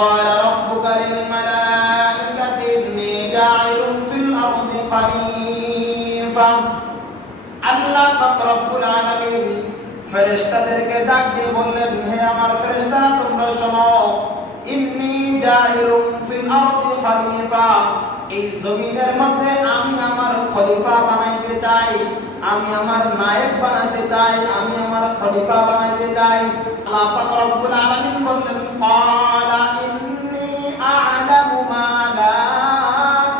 قال ربك للملائكة إني جاعل في الأرض خليفة আল্লাহ পাক রব্বুল আলামিন ফেরেশতাদেরকে ডাক দিয়ে বললেন, হে আমার ফেরেশতারা তোমরা শোনো, ইন্নী জাইলুন ফিল আরদি খলিফা, এই জমিনের মধ্যে আমি আমার খলিফা বানাইতে চাই, আমি আমার নায়েব বানাতে চাই, আমি আমার খলিফা বানাইতে চাই। আল্লাহ পাক রব্বুল আলামিন বললেন, ক্বালা ইন্নী আ'লামু মা লা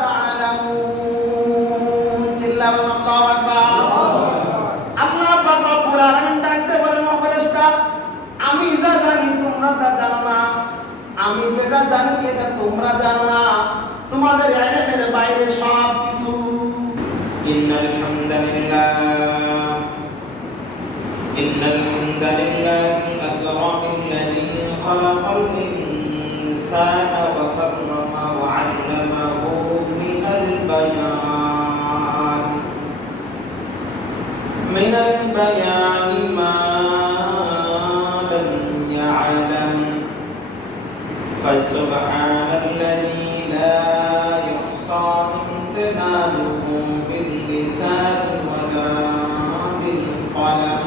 তা'লামুন। চিল্লাবেন আল্লাহু আকবার। আল্লাহ পাক রব্বুল আলামিন ডাকতে বলেন, ও ফেরেশতা, আমি যা জানি তোমরা তা জানো না, আমি যেটা জানি এটা তোমরা জানো না, তোমাদের ইলমের বাইরে সব কিছু। ইন্নাল হামদালিল্লাহ আকরামাল্লাযী খালাকাল ইনসানা ওয়া কাররামা ওয়া 'আল্লামাহু মিনাল বায়ানি মা lam ya'lam ফাসুবহানাল্লাযী লা ইহসা ইমতিনালুহু বিল লিসানি ওয়া লা বিল কলম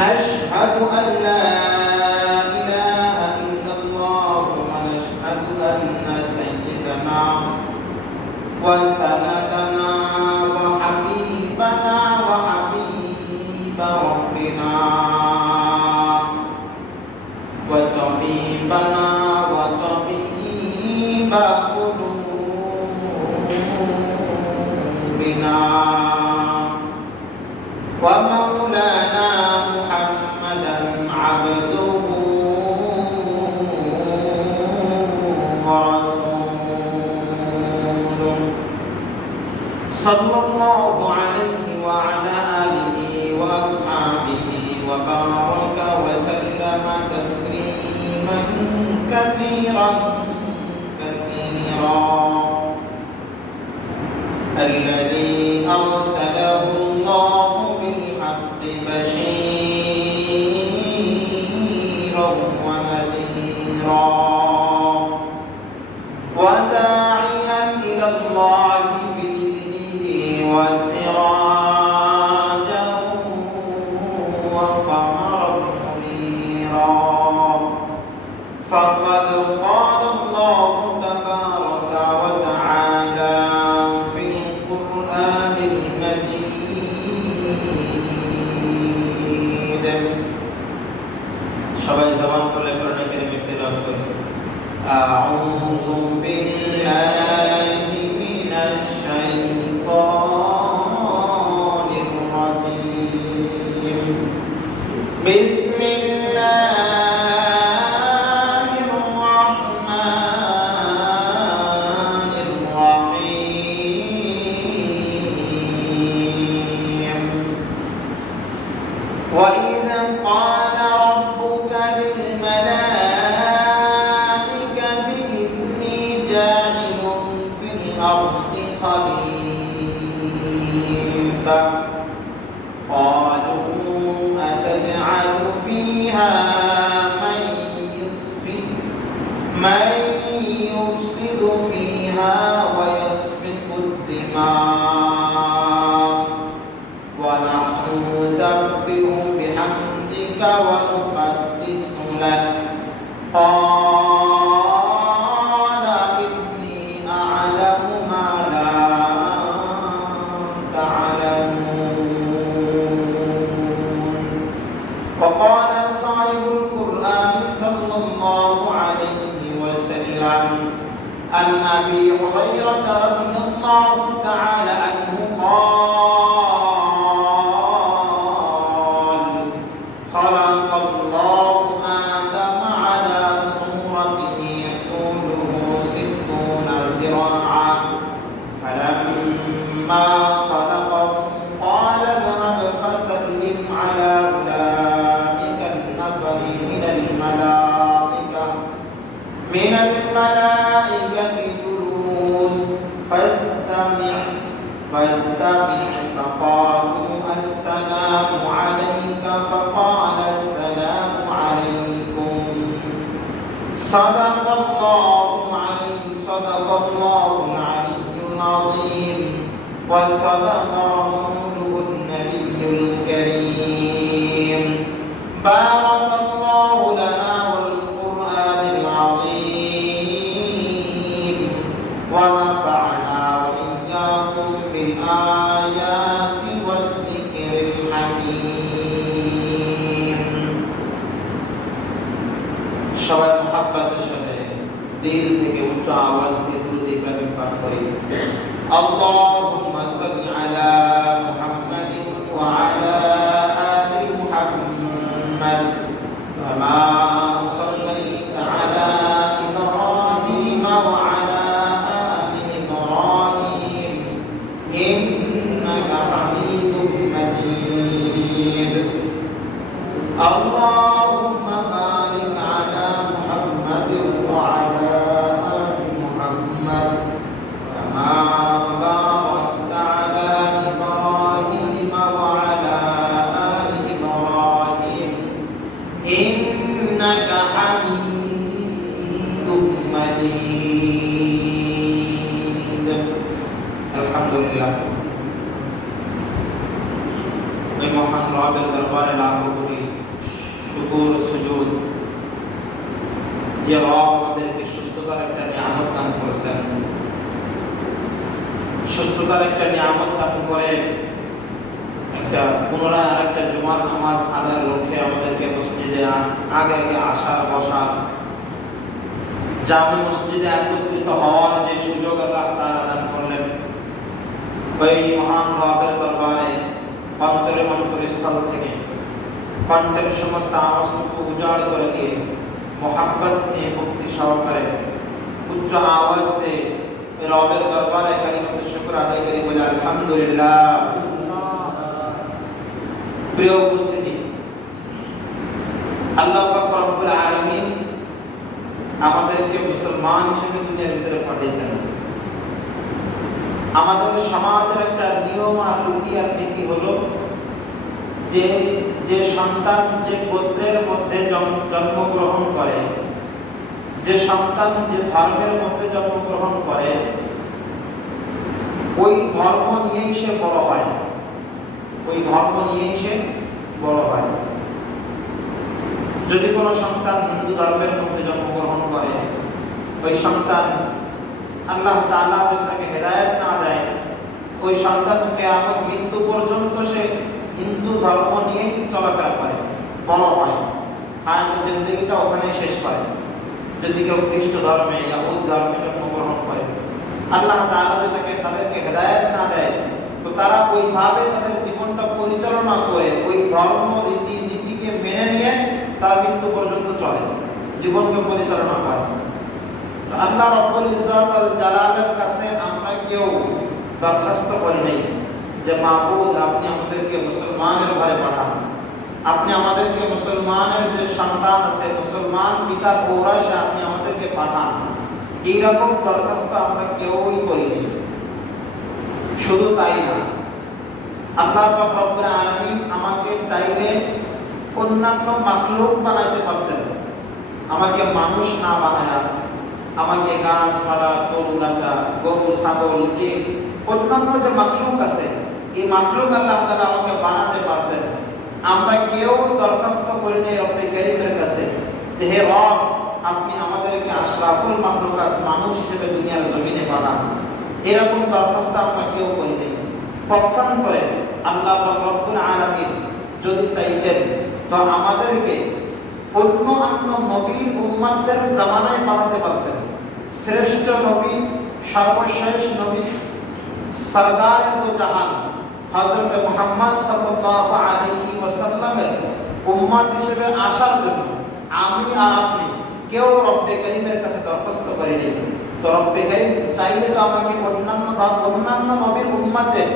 নাশহাদু আন লা ইলাহা ইল্লাল্লাহ ওয়া নাশহাদু আন্না সাইয়্যিদানা ওয়া সানাদানা ওয়া হাবিবানা ওয়া হাবিবা রাব্বিনা ওয়া তাবিবানা ওয়া তাবিবা قلوبنا ومولانا محمدا عبده ورسوله صلى الله عليه وعلى آله وأصحابه وبارك وسلم تسليما كثيرا الذي أرسله الله بالحق بشيرا ونذيرا وداعيا إلى الله بإذنه وسراجا وقمرا منيرا فقد قال الله تبارك وتعالى في القرآن المجيد সবাই জবান খুলে কোরআন কারীম তেলাওয়াত করুন। আউযু বিল্লাহি মিনাশ শাইতানির রাজীম বিসমিল্লাহির রাহমানির রাহিম ওয়া ইযা ক্বালা রাব্বুকা লিল মালাইকাতি ইন্নী জা'ilun ফিল আরদি খলিফা قالوا أتجعل فيها من يفسد فيها ويسفك الدماء ونحن نسبح بحمدك ونقدس لك قال إني أعلم ما لا تعلمون وقال صاحب القرآن صلى الله عليه وسلم عن أبي هريرة رضي الله تعالى عنه قال خلق الله آدم على صورته طوله 60 ذراعا فلما خلقه قال اذهب فسلم على أولئك النفر من الملائكة جلوس فاستمع فقالوا السلام عليك فقال السلام عليكم صدق الله العلي العظيم وصدق رسوله النبي الكريم بارك الله لنا والقرآن العظيم ونفعنا وإياكم بالآيات والذكر الحكيم সবাই মহব্বতের সাথে দিল থেকে উচ্চ আওয়াজ দিয়ে দুরূদ ইব্রাহিম পাঠ করি আল্লাহুম্মা সাল্লি আলা মুহাম্মাদিন ওয়া আলা আলি মুহাম্মাদ কামা সাল্লাইতা আলা ইব্রাহিম ওয়া আলা আলি ইব্রাহিম ইন্নাকা হামিদুম মাজিদ اللهم بارك على محمد وعلى آل محمد كما باركت على إبراهيم وعلى آل إبراهيم إنك حميد مجيد الحمد لله मैं महान रब दरबारे लाखों कोटी শুকর সুজুদ যে রব আমাদেরকে সুস্থতার একটা নিয়ামত দান করেছেন সুস্থতার একটা নিয়ামত দান করে একটা পুনরায় আরেকটা জুমার নামাজ আদায়ের লক্ষ্যে আমাদেরকে মসজিদে আগে আগে আসার বসার জামে মসজিদে একত্রিত হওয়ার যে সুযোগ আল্লাহ তাআলা দান করলেন ওই মহান রবের দরবারে অন্তরে অন্তরস্থল থেকে কণ্ঠের সমস্ত আওয়াজটুকু উজাড় করে দিয়ে মোহাম্মত নিয়ে ভক্তি সহকারে উচ্চ আওয়াজ দিয়ে রবের দরবারে কালিমাতুশ শুকর আদায় করি বলে আলহামদুলিল্লাহ। প্রিয় উপস্থিতি, আল্লাহ পাক রব্বুল আলামিন আমাদেরকে মুসলমান হিসেবে দুনিয়ার ভিতরে পাঠিয়েছেন। আমাদের সমাজের একটা নিয়ম আর রীতি আর নীতি হলো যে সন্তান যে গোত্রের মধ্যে জন্মগ্রহণ করে, যে সন্তান যে ধর্মের মধ্যে জন্মগ্রহণ করে, ওই ধর্ম নিয়েই সে বড় হয়, ওই ধর্ম নিয়েই সে বড় হয়। যদি কোনো সন্তান হিন্দু ধর্মের মধ্যে জন্মগ্রহণ করে, ওই সন্তান আল্লাহ তাআলা যদি তাকে হেদায়েত না দেয়, ওই সন্তান কিয়ামত মৃত্যু পর্যন্ত সে হিন্দু ধর্ম নিয়েই চলাফেরা করে, বড় হয়, হায়াতের জিন্দেগিটা ওখানেই শেষ করে। যদি কেউ খ্রিস্ট ধর্মে ইয়াহুদ ধর্মে জন্মগ্রহণ করে, আল্লাহ তাআলা যদি তাদেরকে হেদায়েত না দেয়, তো তারা ওইভাবে তাদের জীবনটা পরিচালনা করে ওই ধর্ম রীতি নীতিকে মেনে নিয়ে তারা মৃত্যু পর্যন্ত চলে, জীবনকে পরিচালনা করে। আল্লাহ রাব্বুল ইজ্জত আল জালালের কাছে আমরা কেউ দরখাস্ত করি নাই যে মাবুদ আপনি আমাদেরকে মুসলমানের ঘরে পাঠান, আপনি আমাদেরকে মুসলমানের যে সন্তান আছে, মুসলমান পিতা পৌরাসে আপনি আমাদেরকে পাঠান। এইরকম দরখাস্ত আমরা কেউই করিনি। শুধু তাই না, আল্লাহ পাক রব্বুল আলামিন আমাকে চাইলে অন্যান্য মাখলুক বানাইতে পারতেন, আমাকে মানুষ না বানায়া আমাকে গাছপালা, তরুলতা, গরু, ছাগল, যে অন্যান্য যে মাখলুক আছে, এই মাখলুক আল্লাহ তাআলা আমাকে বানাতে পারতেন। আমরা কেউ দরখাস্ত করি নাই রব্বে কারীমের কাছে যে হে রব আপনি আমাদেরকে আশরাফুল মাখলুকাত মানুষ হিসেবে দুনিয়ার জমিনে পাঠান। এরকম দরখাস্ত আমরা কেউ করি নাই। পক্ষান্তরে আল্লাহ পাক রব্বুল আলামিন যদি চাইতেন তো আমাদেরকে অন্য নবীর উম্মতদের জামানায় পাঠাতে পারতেন। শ্রেষ্ঠ নবী, সর্বশেষ নবী, সরদারে দো জাহান হযরত মুহাম্মদ সাল্লাল্লাহু আলাইহি ওয়াসাল্লামের উম্মত হিসেবে আসার জন্য আমি আর আপনি কেউ রব্বে কারীমের কাছে দরখাস্ত করিনি। তো রব্বে কারীম চাইলে তো আমাকে অন্যান্য নবীর উম্মতের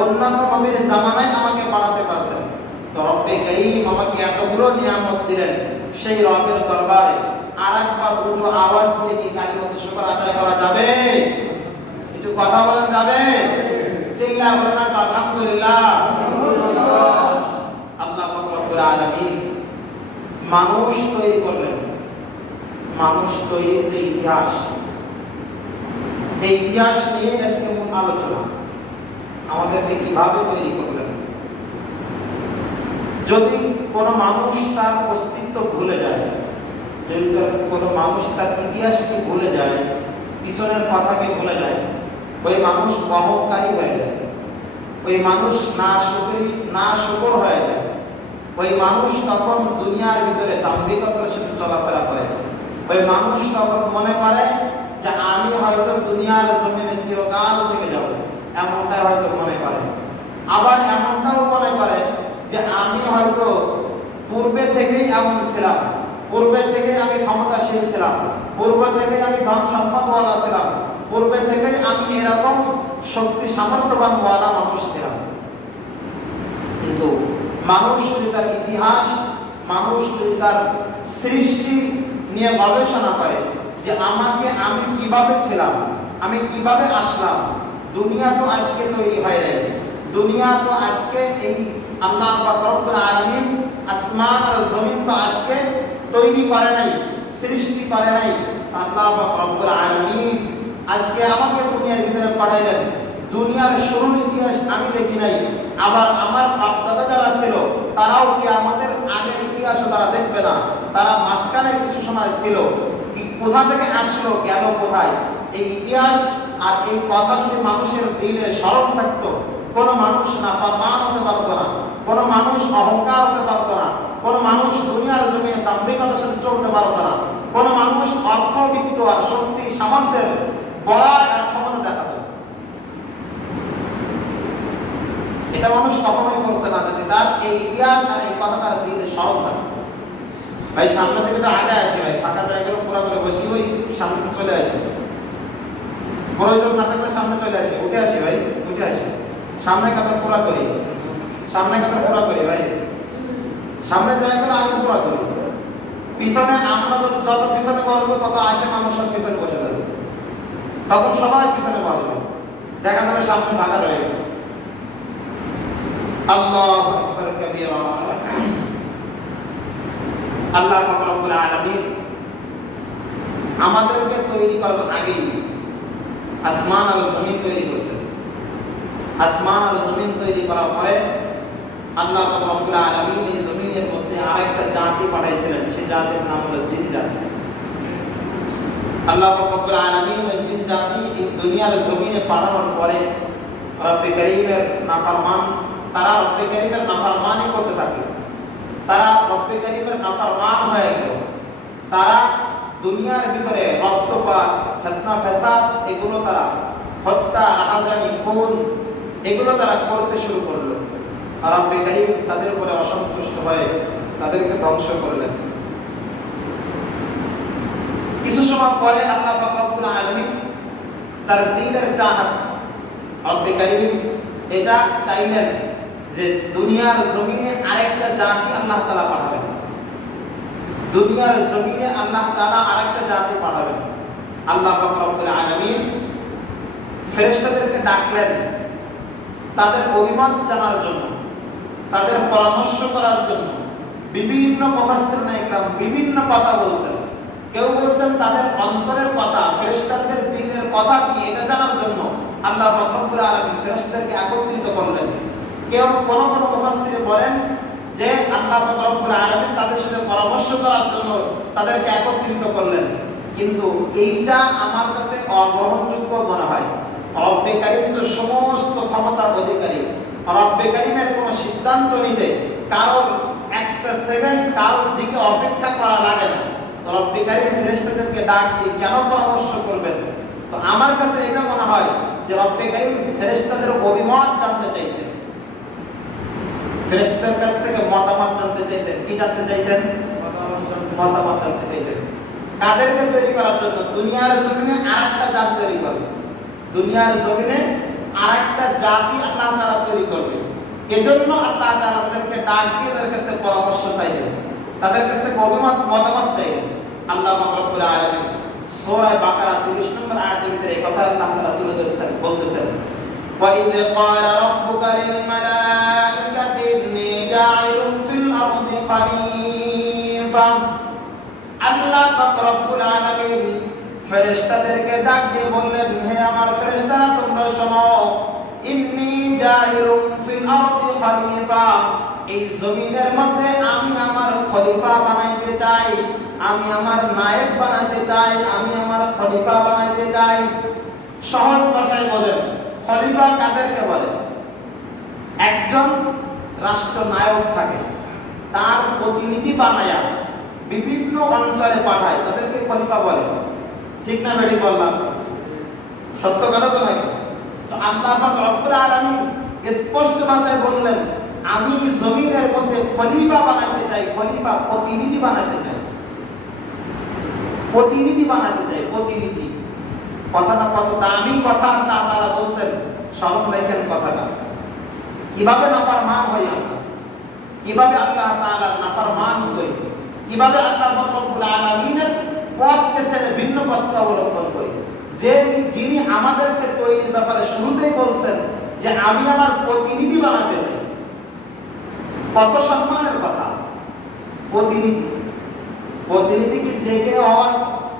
অন্যান্য নবীর জামানায় আমাকে পাঠাতে পারতেন। তো রব্বে কারীম আমাকে এতগুলো নিয়ামত দিলেন, সেই রবের দরবারে আরেকবার উঁচু আওয়াজ দিয়ে কি কালিমাতুশ শুকর আদায় করা যাবে? একটু কথা বলেন, যাবে? চিল্লায় বলেন না আলহামদুলিল্লাহ। আল্লাহ পাক রব্বুল আলামিন মানুষ তৈরি করলেন, মানুষ তৈরির যে ইতিহাস, এই ইতিহাস নিয়ে আজকে মূল আলোচনা। আমাদেরকে কিভাবে তৈরি করলেন? যদি কোনো মানুষ তার অস্তিত্ব ভুলে যায়, যদি কোনো মানুষ তার ইতিহাসকে ভুলে যায়, পিছনের কথাকে ভুলে যায়, ওই মানুষ অহংকারী হয়ে যায়, ওই মানুষ না শুকর হয়ে যায়, ওই মানুষ তখন দুনিয়ার ভিতরে দাম্ভিকতার সাথে চলাফেরা করে। ওই মানুষ তখন মনে করে যে আমি হয়তো দুনিয়ার জমিনে চিরকাল থেকে যাব, এমনটাই হয়তো মনে করে। আবার এমনটাও মনে করে যে আমি হয়তো পূর্বে থেকেই এমন ছিলাম, পূর্বে থেকে আমি ক্ষমতাশীল ছিলাম, পূর্বে থেকে আমি ধন সম্পদওয়ালা ছিলাম, পূর্বে থেকেই আমি এরকম শক্তি সামর্থ্যবান ওয়ালা মানুষ ছিলাম। কিন্তু মানুষ যদি তার ইতিহাস, মানুষ যদি তার সৃষ্টি নিয়ে গবেষণা করে যে আমি কিভাবে ছিলাম, আমি কিভাবে আসলাম, দুনিয়া তো আজকে তৈরি হয় নাই, দুনিয়া তো আজকে এই আল্লাহ পাক রব্বুল আলামিন আসমান আর জমিন তো আজকে তৈরি করে নাই, সৃষ্টি করে নাই। আল্লাহ পাক রব্বুল আলামিন আজকে আমাকে দুনিয়ার ভিতরে পাঠাইলেন। দুনিয়ার শুরুর ইতিহাস আমি দেখি নাই, আবার আমার বাপ দাদা যারা ছিল তারাও কি আমাদের আগের ইতিহাসও তারা দেখবে না। তারা মাঝখানে কিছু সময় ছিল, কোথা থেকে আসলো গেল কোথায়, এই ইতিহাস আর এই কথা যদি মানুষের দিলে স্মরণ থাকতো, কোনো মানুষ নাফরমান হতে পারতো না, কোনো মানুষ অহংকার হতে পারতো না, কোনো মানুষ দুনিয়ার জমিনে দাম্ভিকতার সাথে চলতে পারতো না, কোনো মানুষ অর্থবিত্ত আর শক্তি সামর্থ্যের বড় আর ক্ষমতা দেখাতো। এটা মানুষ কখনোই করতে না যদি তার এই ইতিহাস আর এই কথা তার দিলে স্মরণ থাকতো। ভাই সামনে থেকে তো আগে আসে, ভাই ফাঁকা জায়গাগুলো পুরো করে বসি, ওই সামনে চলে আসে, প্রয়োজন না থাকলে সামনে চলে আসে, উঠে আসি ভাই, উঠে আসি, সামনে কথা পুরা করি, সামনে কথা পুরা করি ভাই, সামনে জায়গাগুলো আগে পুরা করি। পিছনে আমরা যত পিছনে বসবো তত আসে মানুষ সব পিছনে বসে যাবে, তখন সবাই পিছনে বসবে, দেখা যাবে সামনে ফাঁকা রয়ে গেছে। আল্লাহু আকবার কাবীরা। আল্লাহ পাক রব্বুল আলামিন আমাদেরকে তৈরি করার আগেই আসমান আর জমিন তৈরি করেছেন। আসমান আর জমিন তৈরি করার পরে আল্লাহ পাক রব্বুল আলামিন এই জমিনের মধ্যে আরেকটা জাতি পাঠাইছিলেন, সেই জাতির নাম হলো জিন জাতি। আল্লাহ পাক রব্বুল আলামিন ওই জিন জাতি এই দুনিয়ার জমিনে পাঠানোর পরে রব্বে কারীমের নাফরমান, তারা রব্বে কারীমের নাফরমানি করতে থাকে, তারা রব্বে কারীমের নাফরমান হয়ে গেল। তারা দুনিয়ার ভিতরে রক্তপাত, ফিতনা ফাসাদ, এগুলো তারা হত্যা, রাহাজানি, খুন, এগুলো তারা করতে শুরু করলো। আর রব্বে কারীম তাদের উপরে অসন্তুষ্ট হয়ে তাদেরকে ধ্বংস করলেন। কিছু সময় পরে আল্লাহ পাক রব্বুল আলামিন তার দিনের চাহত, রব্বে কারীম এটা চাইলেন যে দুনিয়ার জমিনে আরেকটা জাতি আল্লাহ তাআলা পাঠাবেন, দুনিয়ার জমিনে আল্লাহ তাআলা আরেকটা জাতি পাঠাবেন। আল্লাহ পাক রব্বুল আলামিন ফেরেশতাদেরকে ডাকলেন তাদের অভিমত জানার জন্য, তাদের পরামর্শ করার জন্য। বিভিন্ন মুফাসসিরিনে ইকরাম বিভিন্ন কথা বলছেন, কেউ বলছেন তাদের অন্তরের কথা, ফেরেশতাদের দিনের কথা কি এটা জানার জন্য আল্লাহ পাক রব্বুল আলামিন ফেরেশতাদেরকে একত্রিত করলেন। কেউ কোন মুফাসসির বলেন যে আল্লাহ পাক রব্বুল আলামিন তাদের সাথে পরামর্শ করার জন্য তাদেরকে একত্রিত করলেন। কিন্তু এইটা আমার কাছে অগ্রহণযোগ্য মনে হয়। রব্বে কারীম তো সমস্ত ক্ষমতার অধিকারী, রব্বে কারীমের কোনো সিদ্ধান্ত নিতে কারোর একটা সেকেন্ড কারোর দিকে অপেক্ষা করা লাগে না। রব্বে কারীম ফেরেশতাদেরকে ডাক দিয়ে কেন পরামর্শ করবেন? তো আমার কাছে এটা মনে হয় যে রব্বে কারীম ফেরেশতাদের অভিমত জানতে চাইছেন, ফেরেশতাদের কাছ থেকে মতামত জানতে চাইছেন। কি জানতে চাইছেন? মতামত জানতে চাইছেন। কাদেরকে তৈরি করার জন্য? দুনিয়ার জমিনে আরেকটা জাতি তৈরি করবে, দুনিয়ার জমিনে আরেকটা জাতি আল্লাহ তাআলা তৈরি করবে। এজন্য আল্লাহ তাআলা তাদেরকে ডাক দিয়ে তাদের কাছ থেকে পরামর্শ চাইলেন, তাদের কাছ থেকে মতামত চাইলেন। আল্লাহ পাক রব্বুল আলামিন সূরা বাকারা 30 নম্বর আয়াতের ভিতরে এই কথা আল্লাহ তাআলা তুলে ধরেছেন, বলতেছেন وَإِذْ قَالَ رَبُّكَ لِلْمَلَائِكَةِ إِنِّي جَاعِلٌ فِي الْأَرْضِ خَلِيفَةً। আল্লাহ পাক রব্বুল আলামিন ফেরেশতাদেরকে ডাক দিয়ে বললেন, হে আমার ফেরেশতারা তোমরা শোনো, ইন্নী জাইলুম ফিল আরদি খলিফা, এই জমিনের মধ্যে আমি আমার খলিফা বানাইতে চাই, আমি আমার নায়েব বানাইতে চাই, আমি আমার খলিফা বানাইতে চাই। সহজ ভাষায় বলেন, খলিফা কাদেরকে বলে? একজন রাষ্ট্রনায়ক থাকে, তার প্রতিনিধি বানায়া বিভিন্ন অঞ্চলে পাঠায়, তাদেরকে খলিফা বলে। ঠিক না বেঠিক বললাম? সত্য কথা তো নাকি? তো আল্লাহ পাক রব্বুল আলামিন স্পষ্ট ভাষায় বললেন, আমি জমিনের মধ্যে খলিফা বানাতে চাই, খলিফা প্রতিনিধি বানাতে চাই, প্রতিনিধি বানাতে চাই, প্রতিনিধি। কথাটা কত দামি কথা আল্লাহ তাআলা বলছেন, স্মরণ রাখেন কথাটা। কিভাবে নাফরমান হই আমরা, কিভাবে আল্লাহ তাআলার নাফরমানি করি, কিভাবে আল্লাহ রব্বুল আলামিনের পথকে ছেড়ে ভিন্ন পথকে অবলম্বন করি। যিনি আমাদেরকে তৈরির ব্যাপারে শুরুতেই বলছেন যে আমি আমার প্রতিনিধি বানাতে চাই, কত সম্মানের কথা। প্রতিনিধি, প্রতিনিধি কি জেগে হওয়ার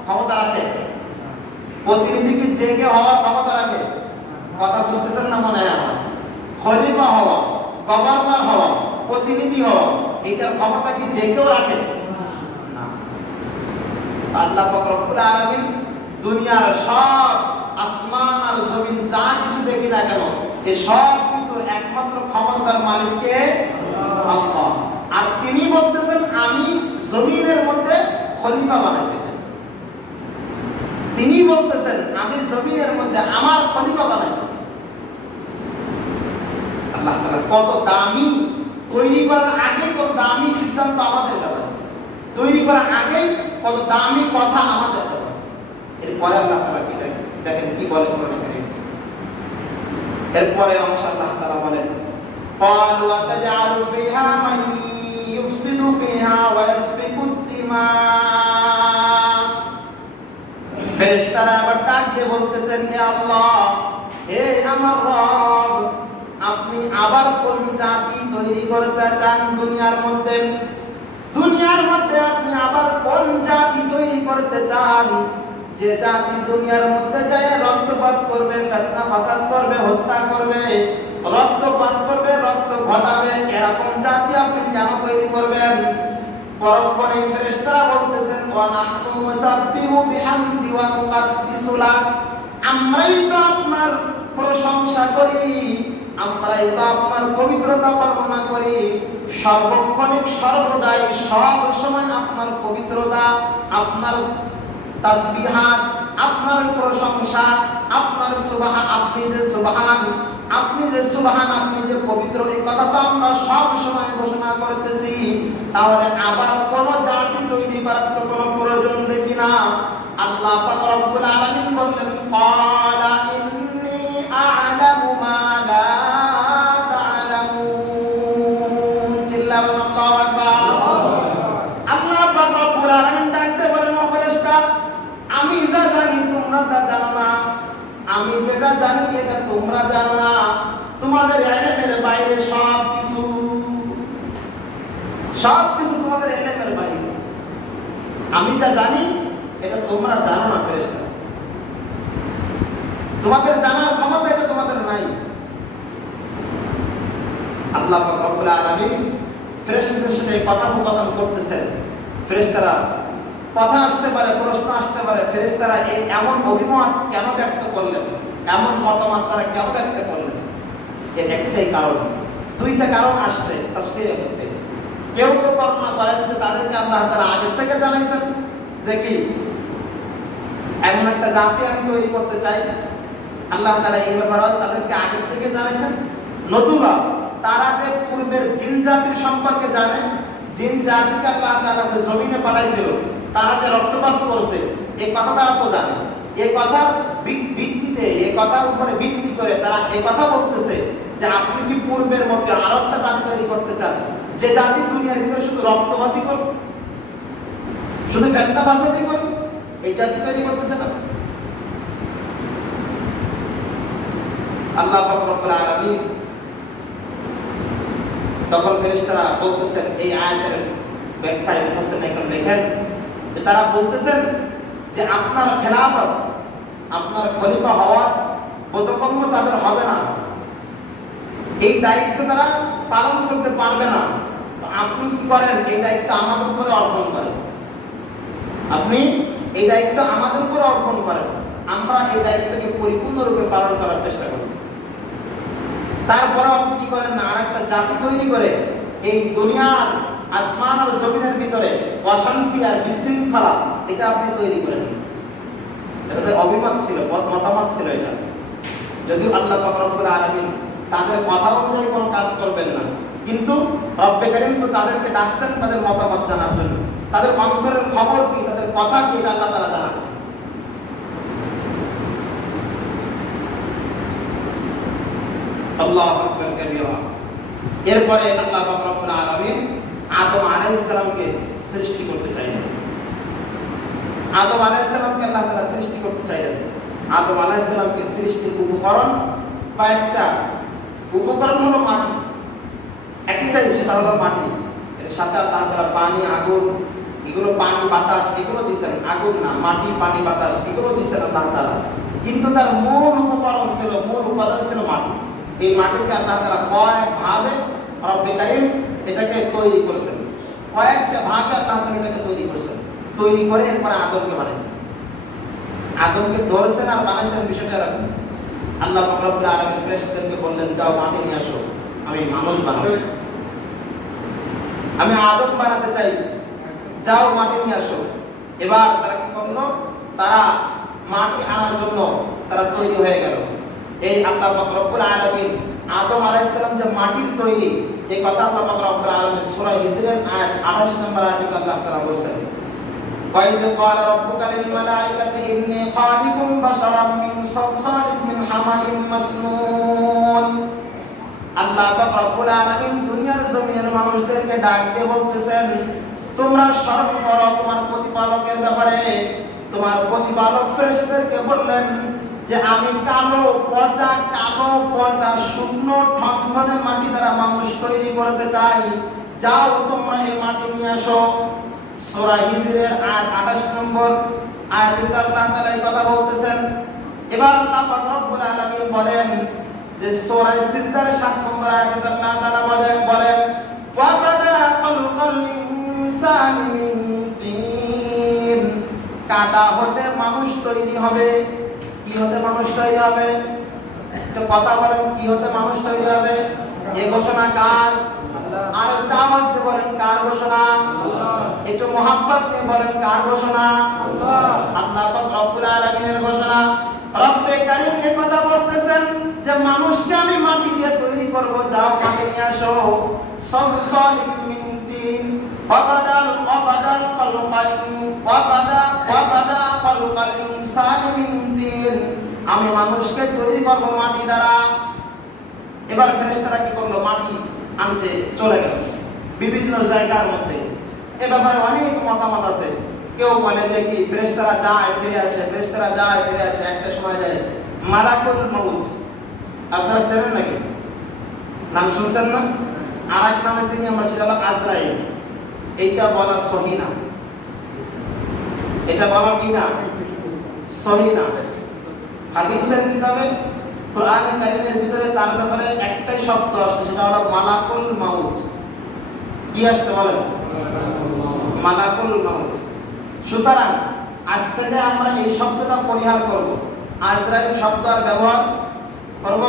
ক্ষমতা রাখে? প্রতিনিধি কি জেগে হওয়ার ক্ষমতা রাখে? কথা বুঝতেছেন না মনে হয় আমার? খলিফা হওয়া, গভর্নর হওয়া, প্রতিনিধি হওয়া, এটার ক্ষমতা কি জেগেও রাখে না? আল্লাহ পাক রব্বুল আলামিন দুনিয়ার সব আসমান আর জমিন যা কিছু দেখি না কেন, এই সব কিছুর একমাত্র ক্ষমতার মালিক কে? আল্লাহ। আর তিনি বলতেছেন আমি জমিনের মধ্যে খলিফা বানাতে চাই। তিনি বলতেছেন আমি জমিনের মধ্যে আমার খলিফা বানাতে চাই। আল্লাহ তাআলা কত দামি, তৈরি করার আগে কত দামি সিদ্ধান্ত আমাদের ব্যাপারে, তৈরি করার আগেই কত দামি কথা আমাদের ব্যাপারে। এরপরে আল্লাহ তাআলা কি দেখেন কি বলে কোরআনে কারীম। এরপরে অংশ আল্লাহ তাআলা বলেন, ক্বালু আতাজআলু ফিহা মান ইউফসিদু ফিহা ওয়া ইয়াসফিকু দিমা। ফেরেশতারা আবার ডাক দিয়ে বলতেছেন, হে আল্লাহ, হে আমার রব, আপনি আবার কোন জাতি তৈরি করতে চান দুনিয়ার মধ্যে? দুনিয়ার মধ্যে আপনি আবার কোন জাতি তৈরি করতে চান যে জাতি দুনিয়ার মধ্যে যায় রক্তপাত করবে, ফিতনা ফাসাদ করবে, হত্যা করবে, রক্তপাত করবে, রক্ত ঘটাবে? এরকম জাতি আপনি কেন তৈরি করবেন? পরক্ষণে ফেরেশতারা বলতেছেন, ওয়া নাহনু মুসাব্বিহু বিহামদি ওয়া নুকাদ্দিসু লাক, আমরাই তো আপনার প্রশংসা করি, আমরাই তো আপনার পবিত্রতা বর্ণনা করি, সর্বক্ষণিক সর্বদাই সব সময় আপনার পবিত্রতা, আপনার তাসবিহাত, আপনার প্রশংসা, আপনার সুবহান, আপনি যে সুবহান, আপনি যে সুবহান, আপনি যে পবিত্র, এই কথা তো আমরা সব সময় ঘোষণা করতেছি। তাহলে আবার কোন জাতি তৈরি করার তো কোনো প্রয়োজন দেখি না। আল্লাহ পাক রব্বুল আলামিন বললেন, ক্বালা ইন্নী আ'লামু মা লা তা'লামুন। চিল্লাবেন আল্লাহু আকবার। আল্লাহ পাক রব্বুল আলামিন ডাকতে বলেন, ও ফেরেশতা, আমি যা জানি তোমরা তা জানো না, আমি যেটা জানি এটা তোমরা জানো না, তোমাদের ইলমের বাইরে সব কিছু তোমাদের ইলমের বাইরে। আমি যা জানি এটা তোমরা জানো না ফেরেশতা, তোমাদের জানার ক্ষমতা এটা তোমাদের নাই। আল্লাহ পাক রব্বুল আলামিন ফেরেশতাদের সাথে কথোপকথন করতেছেন। ফেরেশতারা কথা আসতে পারে, প্রশ্ন আসতে পারে, ফেরেশতারা এই এমন অভিমত কেন ব্যক্ত করলেন, এমন মতামত তারা কেন ব্যক্ত করলেন? এর একটাই কারণ, দুইটা কারণ আসছে তাফসীরের মধ্যে। কেউ কেউ বর্ণনা করেন যে তাদেরকে আল্লাহ তাআলা আগে থেকে জানাইছেন যে কি এমন একটা জাতি আমি তৈরি করতে চাই, আল্লাহ তাআলা এই ব্যাপারে তাদেরকে আগে থেকে জানাইছেন। নতুবা তারা যে পূর্বের জিন জাতির সম্পর্কে জানে, জিন জাতিকে আল্লাহ তাআলা যে জমিনে পাঠাইছিল, তারা যে রক্তপাত করছে, এই কথা তারা তো জানে। এই কথার ভিত্তিতে, এই কথার উপরে ভিত্তি করে তারা এই কথা বলতেছে যে আপনি কি পূর্বের মধ্যে আরো একটা জাতি তৈরি করতে চান, যে জাতি দুনিয়ার ভিতরে শুধু রক্তপাতই করবে, শুধু ফিতনা ফাসাদই করবে? এই জাতি তৈরি করতে চান? আল্লাহ পাক রব্বুল আলামিন তখন ফেরেশতারা বলতেছেন, এই আয়াতের ব্যাখ্যায় মুফাসসিররা এখন দেখেন যে তারা বলতেছেন যে আপনার খেলাফত, আপনার খলিফা হওয়ার বোধগম্য তাদের হবে না, এই দায়িত্ব তারা পালন করতে পারবে না। তো আপনি কি করেন, এই দায়িত্ব আমাদের উপরে অর্পণ করেন, আপনি এই দায়িত্ব আমাদের উপরে অর্পণ করেন, আমরা এই দায়িত্বকে পরিপূর্ণরূপে পালন করার চেষ্টা করি। তারপরে আপনি কি করেন না, আর একটা জাতি তৈরি করে এই দুনিয়ার আসমান আর জমিনের ভিতরে অশান্তি আর বিশৃঙ্খলা এটা আপনি তৈরি করেন। এটাদের অভিমত ছিল, মতামত ছিল এটা। যদিও আল্লাহ পাক রব্বুল আলামিন তাদের কথা অনুযায়ী কোনো কাজ করবেন না, কিন্তু রব্বে কারীম তো তাদেরকে ডাকছেন তাদের মতামত জানার জন্য, তাদের অন্তরের খবর কি, তাদের কথা কি, এটা আল্লাহ তাআলা জানেন। আল্লাহু আকবার কাবীরা। এরপরে আল্লাহ পাক রব্বুল আলামিন আদম আলাইহিস সালামকে সৃষ্টি করতে চাইলেন। আদম আলাইহিস সালামকে আল্লাহ তাআলা সৃষ্টি করতে চাইলেন। আদম আলাইহিস সালামকে সৃষ্টির উপকরণ কয়েকটা। উপকরণ হলো মাটি, একটাই, সেটা হলো মাটি। এর সাথে আল্লাহ তাআলা পানি, আগুন, এগুলো পানি বাতাস এগুলো দিয়েছেন, আগুন না, মাটি পানি বাতাস এগুলো দিয়েছেন আল্লাহ তাআলা। কিন্তু তার মূল উপকরণ ছিল, মূল উপাদান ছিল মাটি। এই মাটিকে আল্লাহ তাআলা কয়েকভাবে রব্বে কারীম এটাকে তৈরি করেছেন, কয়েকটা ভাগে আল্লাহ তাআলা এটাকে তৈরি করেছেন। তৈরি করে এরপরে আদমকে বানাইছেন, আদমকে ধরেছেন আর বানাইছেন। বিষয়টা এরকম, আল্লাহ পাক রব্বুল আলামিন ফেরেশতাদেরকে বললেন, যাও মাটি নিয়ে আসো, আমি মানুষ বানাবো, আমি আদম বানাতে চাই, যাও মাটি নিয়ে আসো। এবার তারা কি করলো, তারা মাটি আনার জন্য তারা তৈরি হয়ে গেল। এই আল্লাহ পাক রব্বুল আলামিন আদম আলাইহিস সালাম যে মাটির তৈরি, এই কথা আল্লাহ পাক রব্বুল আলামিন সূরা হিজরের আয়াত 28 নম্বর আয়াতে আল্লাহ তাআলা বলেছেন, وَإِذْ قَالَ رَبُّكَ لِلْمَلَائِكَةِ إِنِّي خَالِقٌ بَشَرًا مِّن صَلْصَالٍ مِّنْ حَمَإٍ مَّسْنُونٍ। আল্লাহ পাক রব্বুল আলামিন দুনিয়ার জমিনের মানুষদেরকে ডাক দিয়ে বলতেছেন, তোমরা স্মরণ করো তোমার প্রতিপালকের ব্যাপারে। তোমার প্রতিপালক ফেরেশতাদেরকে বললেন যে আমি কালো পচা শুকনো ঠনঠনে মাটি দ্বারা মানুষ তৈরি করতে চাই, যাও তোমরা এই মাটি নিয়ে আসো। সূরা হিজরের আয়াত 28 নম্বর আয়াতে আল্লাহ তাআলা এই কথা বলতেছেন। এবার আল্লাহ পাক রব্বুল আলামিন বলেন যে সূরা সিজদার 7 নম্বর আয়াতে আল্লাহ তাআলা বলেন ওয়া বাদা খালকাল ইনসানি মিন তিন, কাদা হতে মানুষ তৈরি হবে। কি হতে মানুষ তৈরি হবে? একটা কথা বলেন, কি হতে মানুষ তৈরি হবে? এই ঘোষণা কার? আর একটা আওয়াজ দিয়ে বলেন, কার ঘোষণা? আল্লাহ। একটু মোহাব্বত নিয়ে বলেন, কার ঘোষণা? আল্লাহ। আল্লাহ পাক রব্বুল আলামিনের ঘোষণা। রব্বে কারীম এই কথা বলতেছেন যে মানুষকে আমি মাটি দিয়ে তৈরি করব, যাও মাটি নিয়ে আসো। সালসালিম মিন তিন ওয়াবাদাল খালকাল ইনসানি মিন তিন, আমি মানুষকে তৈরি করব মাটি দ্বারা। এবার ফেরেশতারা কি করলো, মাটি আনতে চলে গেল বিভিন্ন জায়গার মধ্যে। এ ব্যাপারে অনেক মতামত আছে। কেউ বলে যে কি ফেরেশতারা যায় ফিরে আসে, ফেরেশতারা যায় ফিরে আসে, একটা সময় যায় মালাকুল মউত। আপনারা চেনেন নাকি? নাম শুনছেন না? আর এক নামে চিনি আমরা, সেটা হলো আজরাইল। এইটা বলা সহি না, এটা বলা কি না, সহি না। হাদিসের কিতাবে কোরআন কারীমের ভিতরে তার ব্যাপারে একটাই শব্দ আসছে, সেটা হলো মালাকুল মাউত। কি আসছে বলেন? মালাকুল মাউত। সুতরাং আজ থেকে আমরা এই শব্দটা পরিহার করব, আজরাইল শব্দ আর ব্যবহার করব।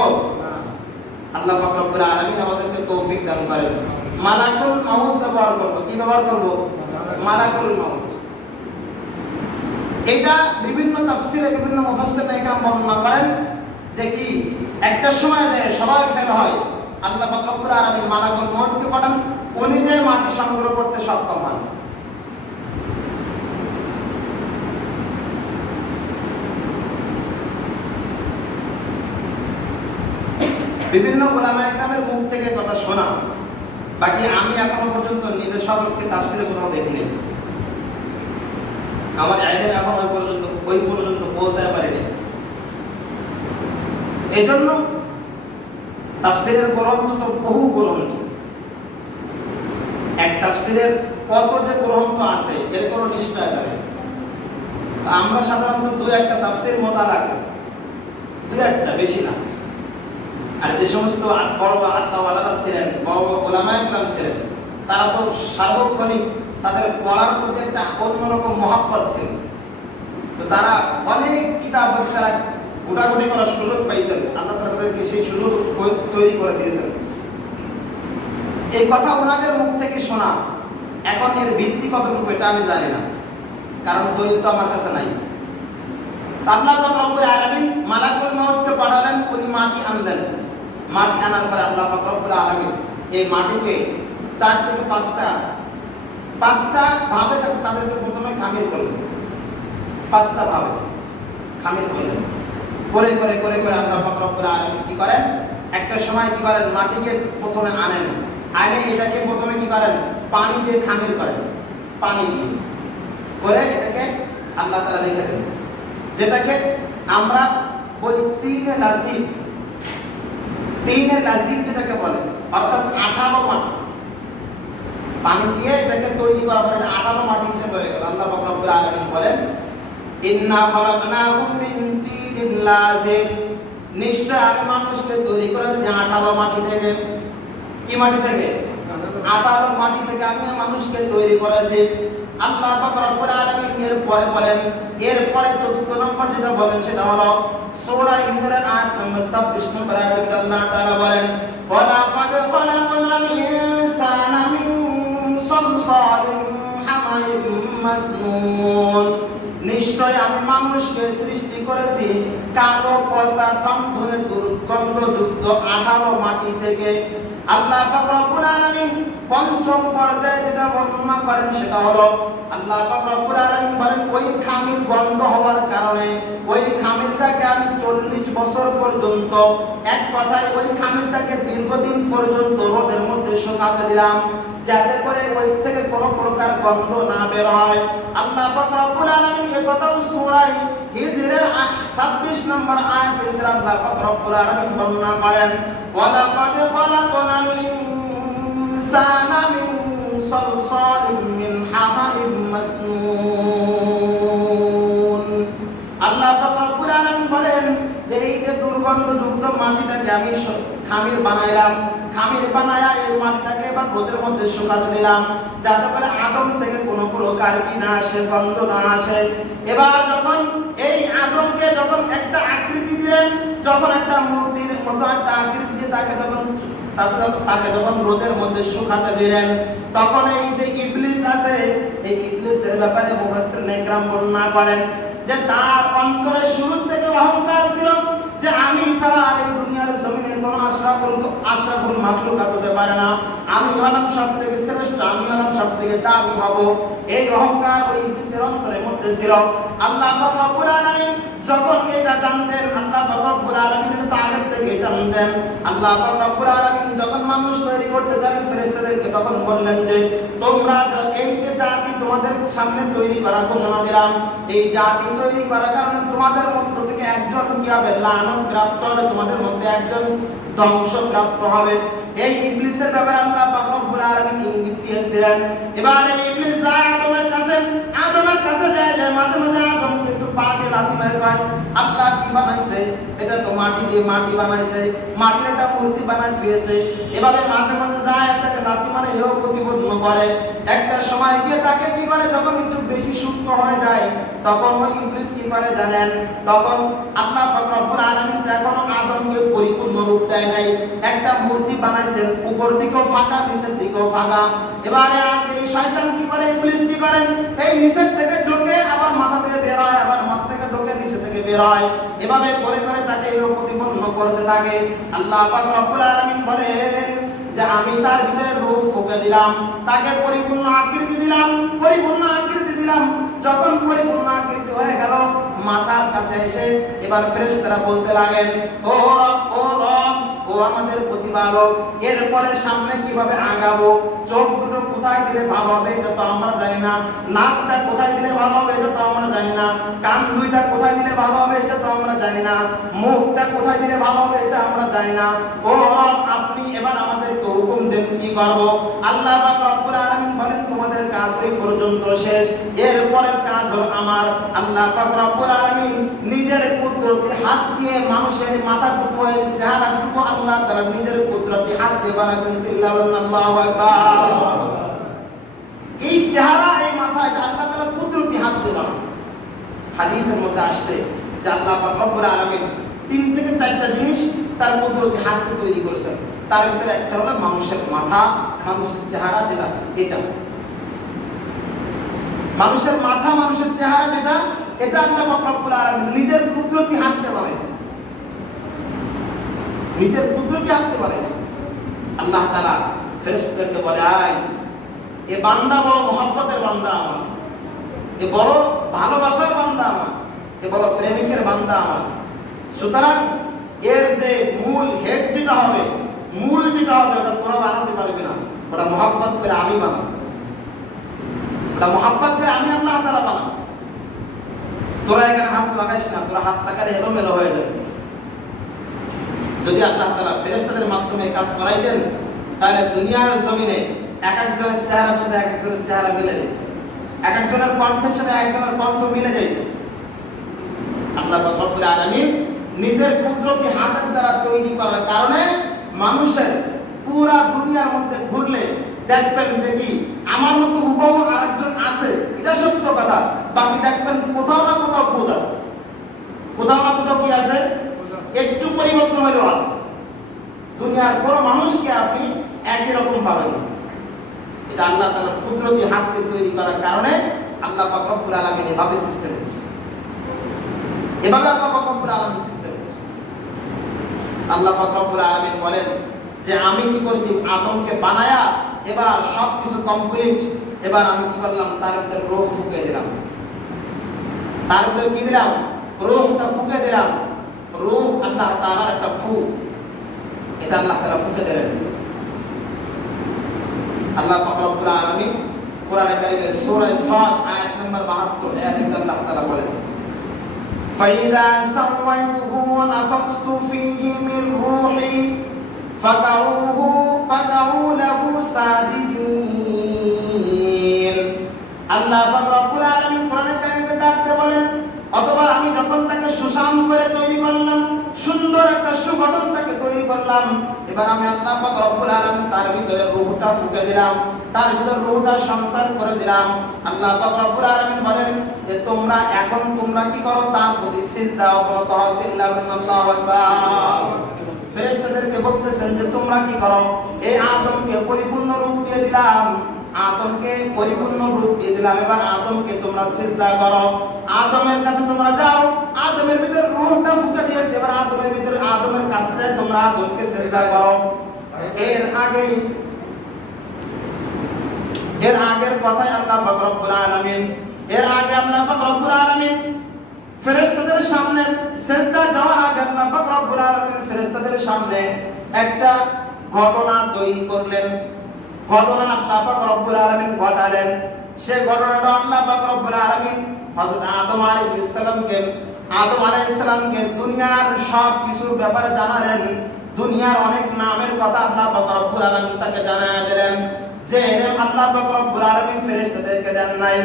আল্লাহ পাক রব্বুল আলামিন আমাদেরকে তৌফিক দান করেন। মালাকুল মাউত ব্যবহার করব। কি ব্যবহার করব? মালাকুল মাউত। এটা বিভিন্ন তাফসীরে বিভিন্ন মুফাসসিরিন একরাম বর্ণনা করেন যে কি একটা সময় যে সবাই ফেল হয়, আল্লাহ পাক রব্বুল আলামিন মালাকুল মাউতকে পাঠান, উনি যে মাটি সংগ্রহ করতে সক্ষম হন। বিভিন্ন উলামায়ে কেরামের মুখ থেকে কথা শোনা, বাকি আমি এখনো পর্যন্ত নিজের স্বচক্ষে তাফসীরে কোথাও দেখিনি। আমার ইলম এখন ওই পর্যন্ত পৌঁছাতে পারেনি। এই জন্য তাফসীরের গ্রন্থ তো বহু গ্রন্থ। এক তাফসীরের কত যে গ্রন্থ আছে এর কোনো নিশ্চয় নেই। আমরা সাধারণত দুই একটা তাফসীর মোতালাক, দুই একটা, বেশি না। আর যে সমস্ত বড় আল্লাহওয়ালারা ছিলেন, বড় ওলামায়ে কেরাম ছিলেন, তারা তো সার্বক্ষণিক তাদের পড়ার প্রতি একটা অন্যরকম মহব্বত ছিল। তো তারা অনেক কিতাব তারা গোটাগুটি করার সুযোগ পাইতেন। আল্লাহ তাআলা তাদেরকে সেই সুযোগ তৈরি করে দিয়েছেন। এই কথা ওনাদের মুখ থেকে শোনা, এখন এর ভিত্তি কতটুকু এটা আমি জানি না, কারণ দলিল তো আমার কাছে নাই। আল্লাহ পাক রব্বুল আলামিন মালাকুল মউতকে পাঠালেন, উনি মাটি আনলেন। মাটি আনার পরে আল্লাহ পাক রব্বুল আলামিন এই মাটিকে 4 থেকে 5টা ভাবে তাদেরকে প্রথমে খামির করলেন। 5টা ভাবে খামির করলেন। করে করে করে করে আল্লাহ পাক রব্বুল আলামিন কি করেন, একটা সময় কি করেন, মাটিকে প্রথমে আনেন, আনে এটাকে প্রথমে কি করেন, পানি দিয়ে খামির করেন। পানি দিয়ে করে এটাকে আল্লাহ তাআলা রেখে দেন, যেটাকে আমরা বলি তিনে লাসিব যেটাকে বলে, অর্থাৎ আঠালো মাটি। পানি দিয়ে এটাকে তৈরি করা পরে আঠালো মাটি হিসেবে হয়ে গেল। আল্লাহ পাক রব্বুল আলামিন বলেন, ইন্না খালাকনাহুম মিন তিনিন লাযিব, নিশ্চয় আমি মানুষকে তৈরি করেছি আঠালো মাটি থেকে। কি মাটি থেকে? আঠালো মাটি থেকে আমি মানুষকে তৈরি করেছি। আল্লাহ পাক রব্বুল আলামিন এরপরে বলেন, এরপরে ৪র্থ নম্বর যেটা বলেন সেটা হলো সূরা হিজরের আয়াত নম্বর ২৬ নম্বর আয়াতে আল্লাহ তাআলা বলেন, ওয়ালাকাদ খালাকনাল ইনসানা মিন সালসালিন হামাইম মাসনুন, নিশ্চয় আমি মানুষকে সৃষ্টি করেছি কালো পচা থমথমে দুর্গন্ধযুক্ত আঠালো মাটি থেকে। আল্লাহ পাক রব্বুল আলামিন পঞ্চম পর্যায়ে যেটা বর্ণনা করেন সেটা হলো আল্লাহ পাক রব্বুল আলামিন বলেন, ওই খামির গন্ধ হওয়ার কারণে ওই খামিরটাকে আমি 40 বছর পর্যন্ত, এক কথায় ওই খামিরটাকে দীর্ঘদিন পর্যন্ত রোদের মধ্যে শুকাতে দিলাম, যাতে করে ওই থেকে কোনো প্রকার গন্ধ না বের হয়। আল্লাহ পাক রব্বুল আলামিন এই কথাও সূরা হিজরের 26 নম্বর আয়াতে আল্লাহ পাক রব্বুল আলামিন বর্ণনা করেন, ওয়ালাকাদ খালাকনাল ইনসানা মিন সালসালিন মিন হামাইম মাসনুন। আল্লাহ পাক রব্বুল আলামিন বলেন যে এই যে দুর্গন্ধযুক্ত মাটিটাকে আমি খামির বানাইলাম, খামির বানায়া এই মাটিটাকে এবার রোদের মধ্যে শুকাতে দিলাম, যাতে করে আদম থেকে কোনো প্রকার কি না আসে, গন্ধ না আসে। এবার যখন এই আদমকে যখন একটা আকৃতি দিলেন, যখন একটা মূর্তির মতো একটা আকৃতি দিয়ে তাকে যখন রোদের মধ্যে শুকাতে দিলেন, তখন এই যে ইবলিস আছে, এই ইবলিসের ব্যাপারে মুফাসসিরিনে কেরাম বর্ণনা করেন যে তার অন্তরে শুরু থেকে অহংকার ছিল যে আমি ছাড়া আর এই দুনিয়ার জমিনে কোনো আশরাফুল মাখলুকাত হতে পারে না, আমি হলাম সবথেকে শ্রেষ্ঠ, আমি হলাম সবথেকে দামি হব। এই অহংকার ওই ইবলিসের অন্তরের মধ্যে ছিল। আল্লাহ পাক রব্বুল আলামিন যখন এটা জানতেন, আল্লাহ পাক রব্বুল আলামিন এটা আগের থেকে জানতেন। আল্লাহ পাক রব্বুল আলামিন যখন মানুষ তৈরি করতে চাইলেন ফেরেশতাদেরকে, তখন বললেন যে তোমরা এই যে জাতি তোমাদের সামনে তৈরি করা ঘোষণা দিলাম, এই জাতি তৈরি করার কারণে তোমাদের মধ্য থেকে একজন কি হবে, লানত প্রাপ্ত হবে, তোমাদের মধ্যে একজন ধ্বংস প্রাপ্ত হবে। এই ইবলিসের ব্যাপারে আল্লাহ পাক রব্বুল আলামিন ইঙ্গিত দিয়েছিলেন। এবার এই ইবলিস যায় আদমের কাছে যায় মাঝে মাঝে আদমকে একটু পা দিয়ে লাথি মেরে কয়, আল্লাহ কি বানাইছে? এটা তো মাটি দিয়ে মাটি বানাইছে, মাটির একটা মূর্তি বানায় দিয়েছে। এভাবে মাঝে মাঝে যায় তাকে লাথি মারে, এও প্রতিবোধ করে। একটা সময় গিয়ে তাকে কি করে, যখন একটু বেশি সূক্ষ্ম হয়ে যায়, তখন ওই ইবলিস কি করে জানেন, তখন আল্লাহ পাক রব্বুল আলামিন যখন আদমকে পরিপূর্ণ রূপ দেয় নাই, একটা মূর্তি বানাইছেন, উপর দিকেও ফাঁকা, নিচের দিকেও ফাঁকা। এবারে এই শয়তান কি করে, ইবলিস কি করে, এই নিচের থেকে ঢোকে আবার মাথা থেকে বের হয়, আবার মাথা থেকে ঢোকে নিচে থেকে বের হয়। এভাবে করে করে তাকে প্রতিপন্ন করতে থাকে। আল্লাহ পাক রব্বুল আলামিন বলেন যে আমি তার ভিতরে রূহ ফুঁকে দিলাম, তাকে পরিপূর্ণ আকৃতি দিলাম, যখন পরিপূর্ণ আকৃতি হয়ে গেল, মাথার কাছে এসে এবার ফেরেশতারা বলতে লাগেন, ও রব, ও রব, ও আমাদের প্রতিপালক, এরপরে সামনে কিভাবে আগাবো? চোখ দুটো কোথায় দিলে ভালো হবে এটা তো আমরা জানি না, নাকটা কোথায় দিলে ভালো হবে এটা তো আমরা জানি না, কান দুইটা কোথায় দিলে ভালো হবে এটা তো আমরা জানি না, মুখটা কোথায় দিলে ভালো হবে এটা আমরা জানি না। ও রব, আপনি এবার আমাদেরকে হুকুম দেন কি করব? আল্লাহ পাক রব্বুল আলামিন বলেন, তোমাদের কাজ কাজ ওই পর্যন্ত শেষ। এরপরের কাজ হলো আমার আল্লাহ পাক রব্বুল আলামিন নিজের কুদরতি হাত দিয়ে মানুষের মাথাটুকু চেহারাটুকু আল্লাহ তাআলা নিজের কুদরতি হাত দিয়ে বানাইছেন। চিল্লাবেন আল্লাহু আকবার। এই চেহারা এই মাথা এটা আল্লাহ তাআলা কুদরতি হাত দিয়ে বানান। হাদিসের মধ্যে আসছে যে আল্লাহ পাক রব্বুল আলামিন 3 থেকে 4টা জিনিস তার কুদরতি হাত দিয়ে তৈরি করেছেন। তার ভিতরে একটা হলো মানুষের মাথা, মানুষের চেহারা, যেটা এটা মানুষের মাথা, মানুষের চেহারা যেটা এটা আল্লাহ পাক রব্বুল আলামিন নিজের কুদরতি হাত দিয়ে বানাইছেন। নিজের কুদরতি হাত দিয়ে বানাইছেন। আল্লাহ তাআলা ফেরেশতাদেরকে বলে, আয় এ বান্দা বড় মহব্বতের বান্দা আমার, এ বড় ভালোবাসার বান্দা আমার, এ বড় প্রেমিকের বান্দা আমার। সুতরাং এর যে মূল হেড যেটা হবে, মূল যেটা হবে ওটা তোরা বানাতে পারবি না, ওটা মহব্বত করে আমি বানাবো, ওটা মহব্বত করে আমি আল্লাহ তাআলা বানাবো। তোরা এখানে হাত লাগাইস না, তোরা হাত লাগালে এলোমেলো হয়ে যাবে। যদি আল্লাহ তাআলা ফেরেশতাদের মাধ্যমে কাজ করাইতেন তাহলে দুনিয়ার জমিনে এক একজনের চেহারার সাথে এক একজনের চেহারা মিলে যেত, এক একজনের কণ্ঠের সাথে একজনের কণ্ঠ মিলে যেত। আল্লাহ পাক রব্বুল আলামিন নিজের কুদরতি হাতের দ্বারা তৈরি করার কারণে মানুষের পুরা দুনিয়ার মধ্যে ঘুরলে দেখবেন যে কি আমার মতো হুবহু আরেকজন আছে, এটা সত্য কথা। বাকি দেখবেন কোথাও না কোথাও ভূত আছে, কোথাও না কোথাও কি আছে, একটু পরিবর্তন হলেও আছে। দুনিয়ার কোনো মানুষকে আপনি একই রকম পাবেন না। এটা আল্লাহ তাআলার কুদরতি হাত দিয়ে তৈরি করার কারণে আল্লাহ পাক রব্বুল আলামিন এভাবে সিস্টেম করেছে, এভাবে আল্লাহ পাক রব্বুল আলামিন সিস্টেম করেছে। আল্লাহ পাক রব্বুল আলামিন বলেন যে আমি কি করছি, আদমকে বানায়া এবার সবকিছু কমপ্লিট, এবার আমি কি করলাম, তার ভিতরে রূহ ফুঁকে দিলাম। তার ভিতরে কি দিলাম, রূহটা ফুঁকে দিলাম। রূহ আল্লাহ তাআলার একটা ফুঁক, এটা আল্লাহ তাআলা ফুঁকে দিলেন। আল্লাহ পাক রব্বুল আলামিন কোরআনে কারীমের সূরা সাদ আয়াত নম্বর 72 আয়াতে আল্লাহ তাআলা বলেন, فَإِذَا سَوَّيْتُهُ وَنَفَخْتُ فِيهِ مِنْ رُوحِي فَقَعُوا لَهُ سَاجِدِينَ। আল্লাহ পাক রব্বুল আলামিন কোরআনে কারীমে ডাকতে বলেন, অতঃপর আমি যখন তাকে সুষম করে তৈরি করলাম, সুন্দর একটা সুগঠন তাকে তৈরি করলাম, এবার আমি আল্লাহ পাক রব্বুল আলামিন তার ভিতরে রূহটা ফুঁকে দিলাম, তার ভিতরে রূহটা সংসার করে দিলাম। আল্লাহ পাক রব্বুল আলামিন বলেন যে তোমরা কি করো, তার প্রতি সিজদা অবনত হও। চিল্লাবেন আল্লাহু আকবার। ফেরেশতাদেরকে বলতেছেন যে তোমরা কি করো, এই আদমকে পরিপূর্ণ রূপ দিয়ে দিলাম, আদমকে পরিপূর্ণ রূপ দিয়ে দিলাম, এবার আদমকে তোমরা সিজদা করো। আদমের কাছে তোমরা যাও, আদমের ভিতরে রূহটা ফুঁকে দিয়েছে, এবার আদমের কাছে যায় তোমরা আদমকে সিজদা করো। এর আগের কথাই আল্লাহ পাক রব্বুল আলামিন, এর আগে আল্লাহ পাক রব্বুল আলামিন ফেরেশতাদের সামনে সিজদা দেওয়ার আগে আল্লাহ পাক রব্বুল আলামিন ফেরেশতাদের সামনে একটা ঘটনা তৈরি করলেন। ঘটনা আল্লাহ পাক রব্বুল আলামিন ঘটালেন। সেই ঘটনাটা আল্লাহ পাক রব্বুল আলামিন হযরত আদম আলাইহিস সালামকে দুনিয়ার সব কিছুর ব্যাপারে জানালেন। দুনিয়ার অনেক নামের কথা আল্লাহ পাক রব্বুল আলামিন তাকে জানায় দিলেন, যে ইলম আল্লাহ পাক রব্বুল আলামিন ফেরেশতাদেরকে দেন নাই।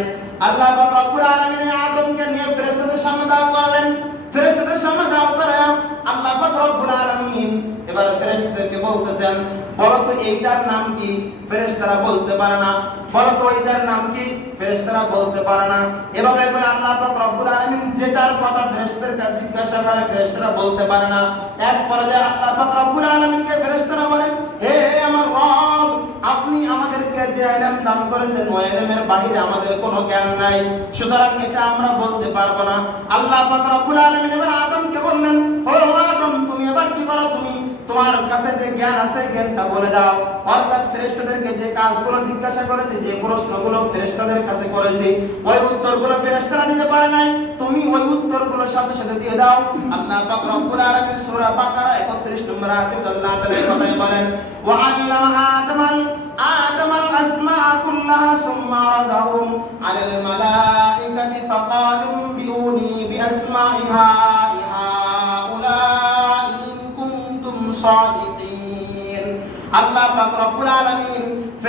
আল্লাহ পাক রব্বুল আলামিন আদমকে নিয়ে ফেরেশতাদের সামনে দাঁড় করালেন। ফেরেশতাদের সামনে দাঁড় করায় আল্লাহ পাক রব্বুল আলামিন এবার ফেরেশতাদেরকে বলতেছেন, বলো তো এইটার নাম কি? ফেরেশতারা বলতে পারে না। বলো তো এইটার নাম কি? ফেরেশতারা বলতে পারে না। এভাবে করে আল্লাহ পাক রব্বুল আলামিন যেটার কথা ফেরেশতাদেরকে জিজ্ঞাসা করে ফেরেশতারা বলতে পারে না। এক পর্যায়ে আল্লাহ পাক রব্বুল আলামিনকে ফেরেশতারা বলেন, হে আমার রব, আপনি আমাদেরকে যে ইলম দান করেছেন ওই ইলমের বাইরে আমাদের কোনো জ্ঞান নাই, সুতরাং এটা আমরা বলতে পারবো না। আল্লাহ পাক রব্বুল আলামিন এবার আদমকে বললেন, ও আদম, তুমি এবার কি করো, তুমি তোমার কাছে যে জ্ঞান আছে জ্ঞানটা বলে দাও। অর্থাৎ ফেরেশতাদেরকে যে কাজগুলো জিজ্ঞাসা করেছে, যে প্রশ্নগুলো ফেরেশতাদের কাছে করেছে, ওই উত্তরগুলো ফেরেশতারা দিতে পারে নাই, তুমি ওই উত্তরগুলো সাথে সাথে দিয়ে দাও। আল্লাহ পাক রব্বুল আলামিন সূরা বাকারা 31 নম্বর আয়াতে আল্লাহ তাআলা কথাই বলেন, ওয়া আল্লামা আদমাল আসমা কুল্লাহা সুম্মা আরাদাহুম আলাল মালাইকাতি ফাকালু বিউনি বিআসমাই হাউলাই ইন কুনতুম সাদিকিন। আল্লাহ পাক রব্বুল আলামিন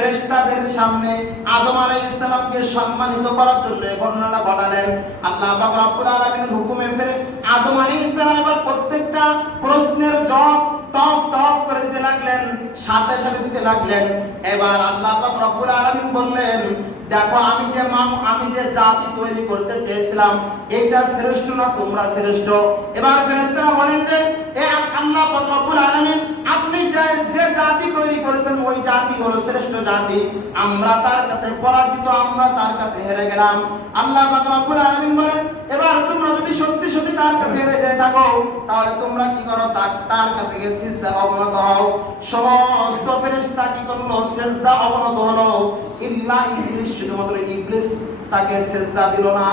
ফেরেশতাদের সামনে আদম আলাইহিস সালামকে সম্মানিত করার জন্য এই ঘটনাটা ঘটালেন। আল্লাহ পাক রব্বুল আলামিনের হুকুমে ফিরে আদম আলাইহিস সালাম এবার প্রত্যেকটা প্রশ্নের জবাব তফ তফ করে দিতে লাগলেন, সাথে সাথে দিতে লাগলেন। এবার আল্লাহ পাক রব্বুল আলামিন বললেন, দেখো আমি যে জাতি তৈরি করতে চেয়েছিলাম এইটা শ্রেষ্ঠ না তোমরা শ্রেষ্ঠ। এবার ফেরেশতারা বলেন যে এ আল্লাহ পাক রব্বুল আলামিন, আপনি যে জাতি তৈরি করেছেন ওই জাতি হলো শ্রেষ্ঠ জাতি, আমরা তার কাছে পরাজিত, আমরা তার কাছে হেরে গেলাম। আল্লাহ পাক রব্বুল আলামিন বলেন, এবার তোমরা যদি সত্যি সত্যি তার কাছে হেরে যায় থাকো তাহলে তোমরা কি করো, তার কাছে গিয়ে সিজদা অবনত হও। সমস্ত ফেরেশতা কি করলো, সিজদা অবনত হলো, ইল্লা ইবলিস, শুধুমাত্র ইবলিস তাকে সিজদা দিল না।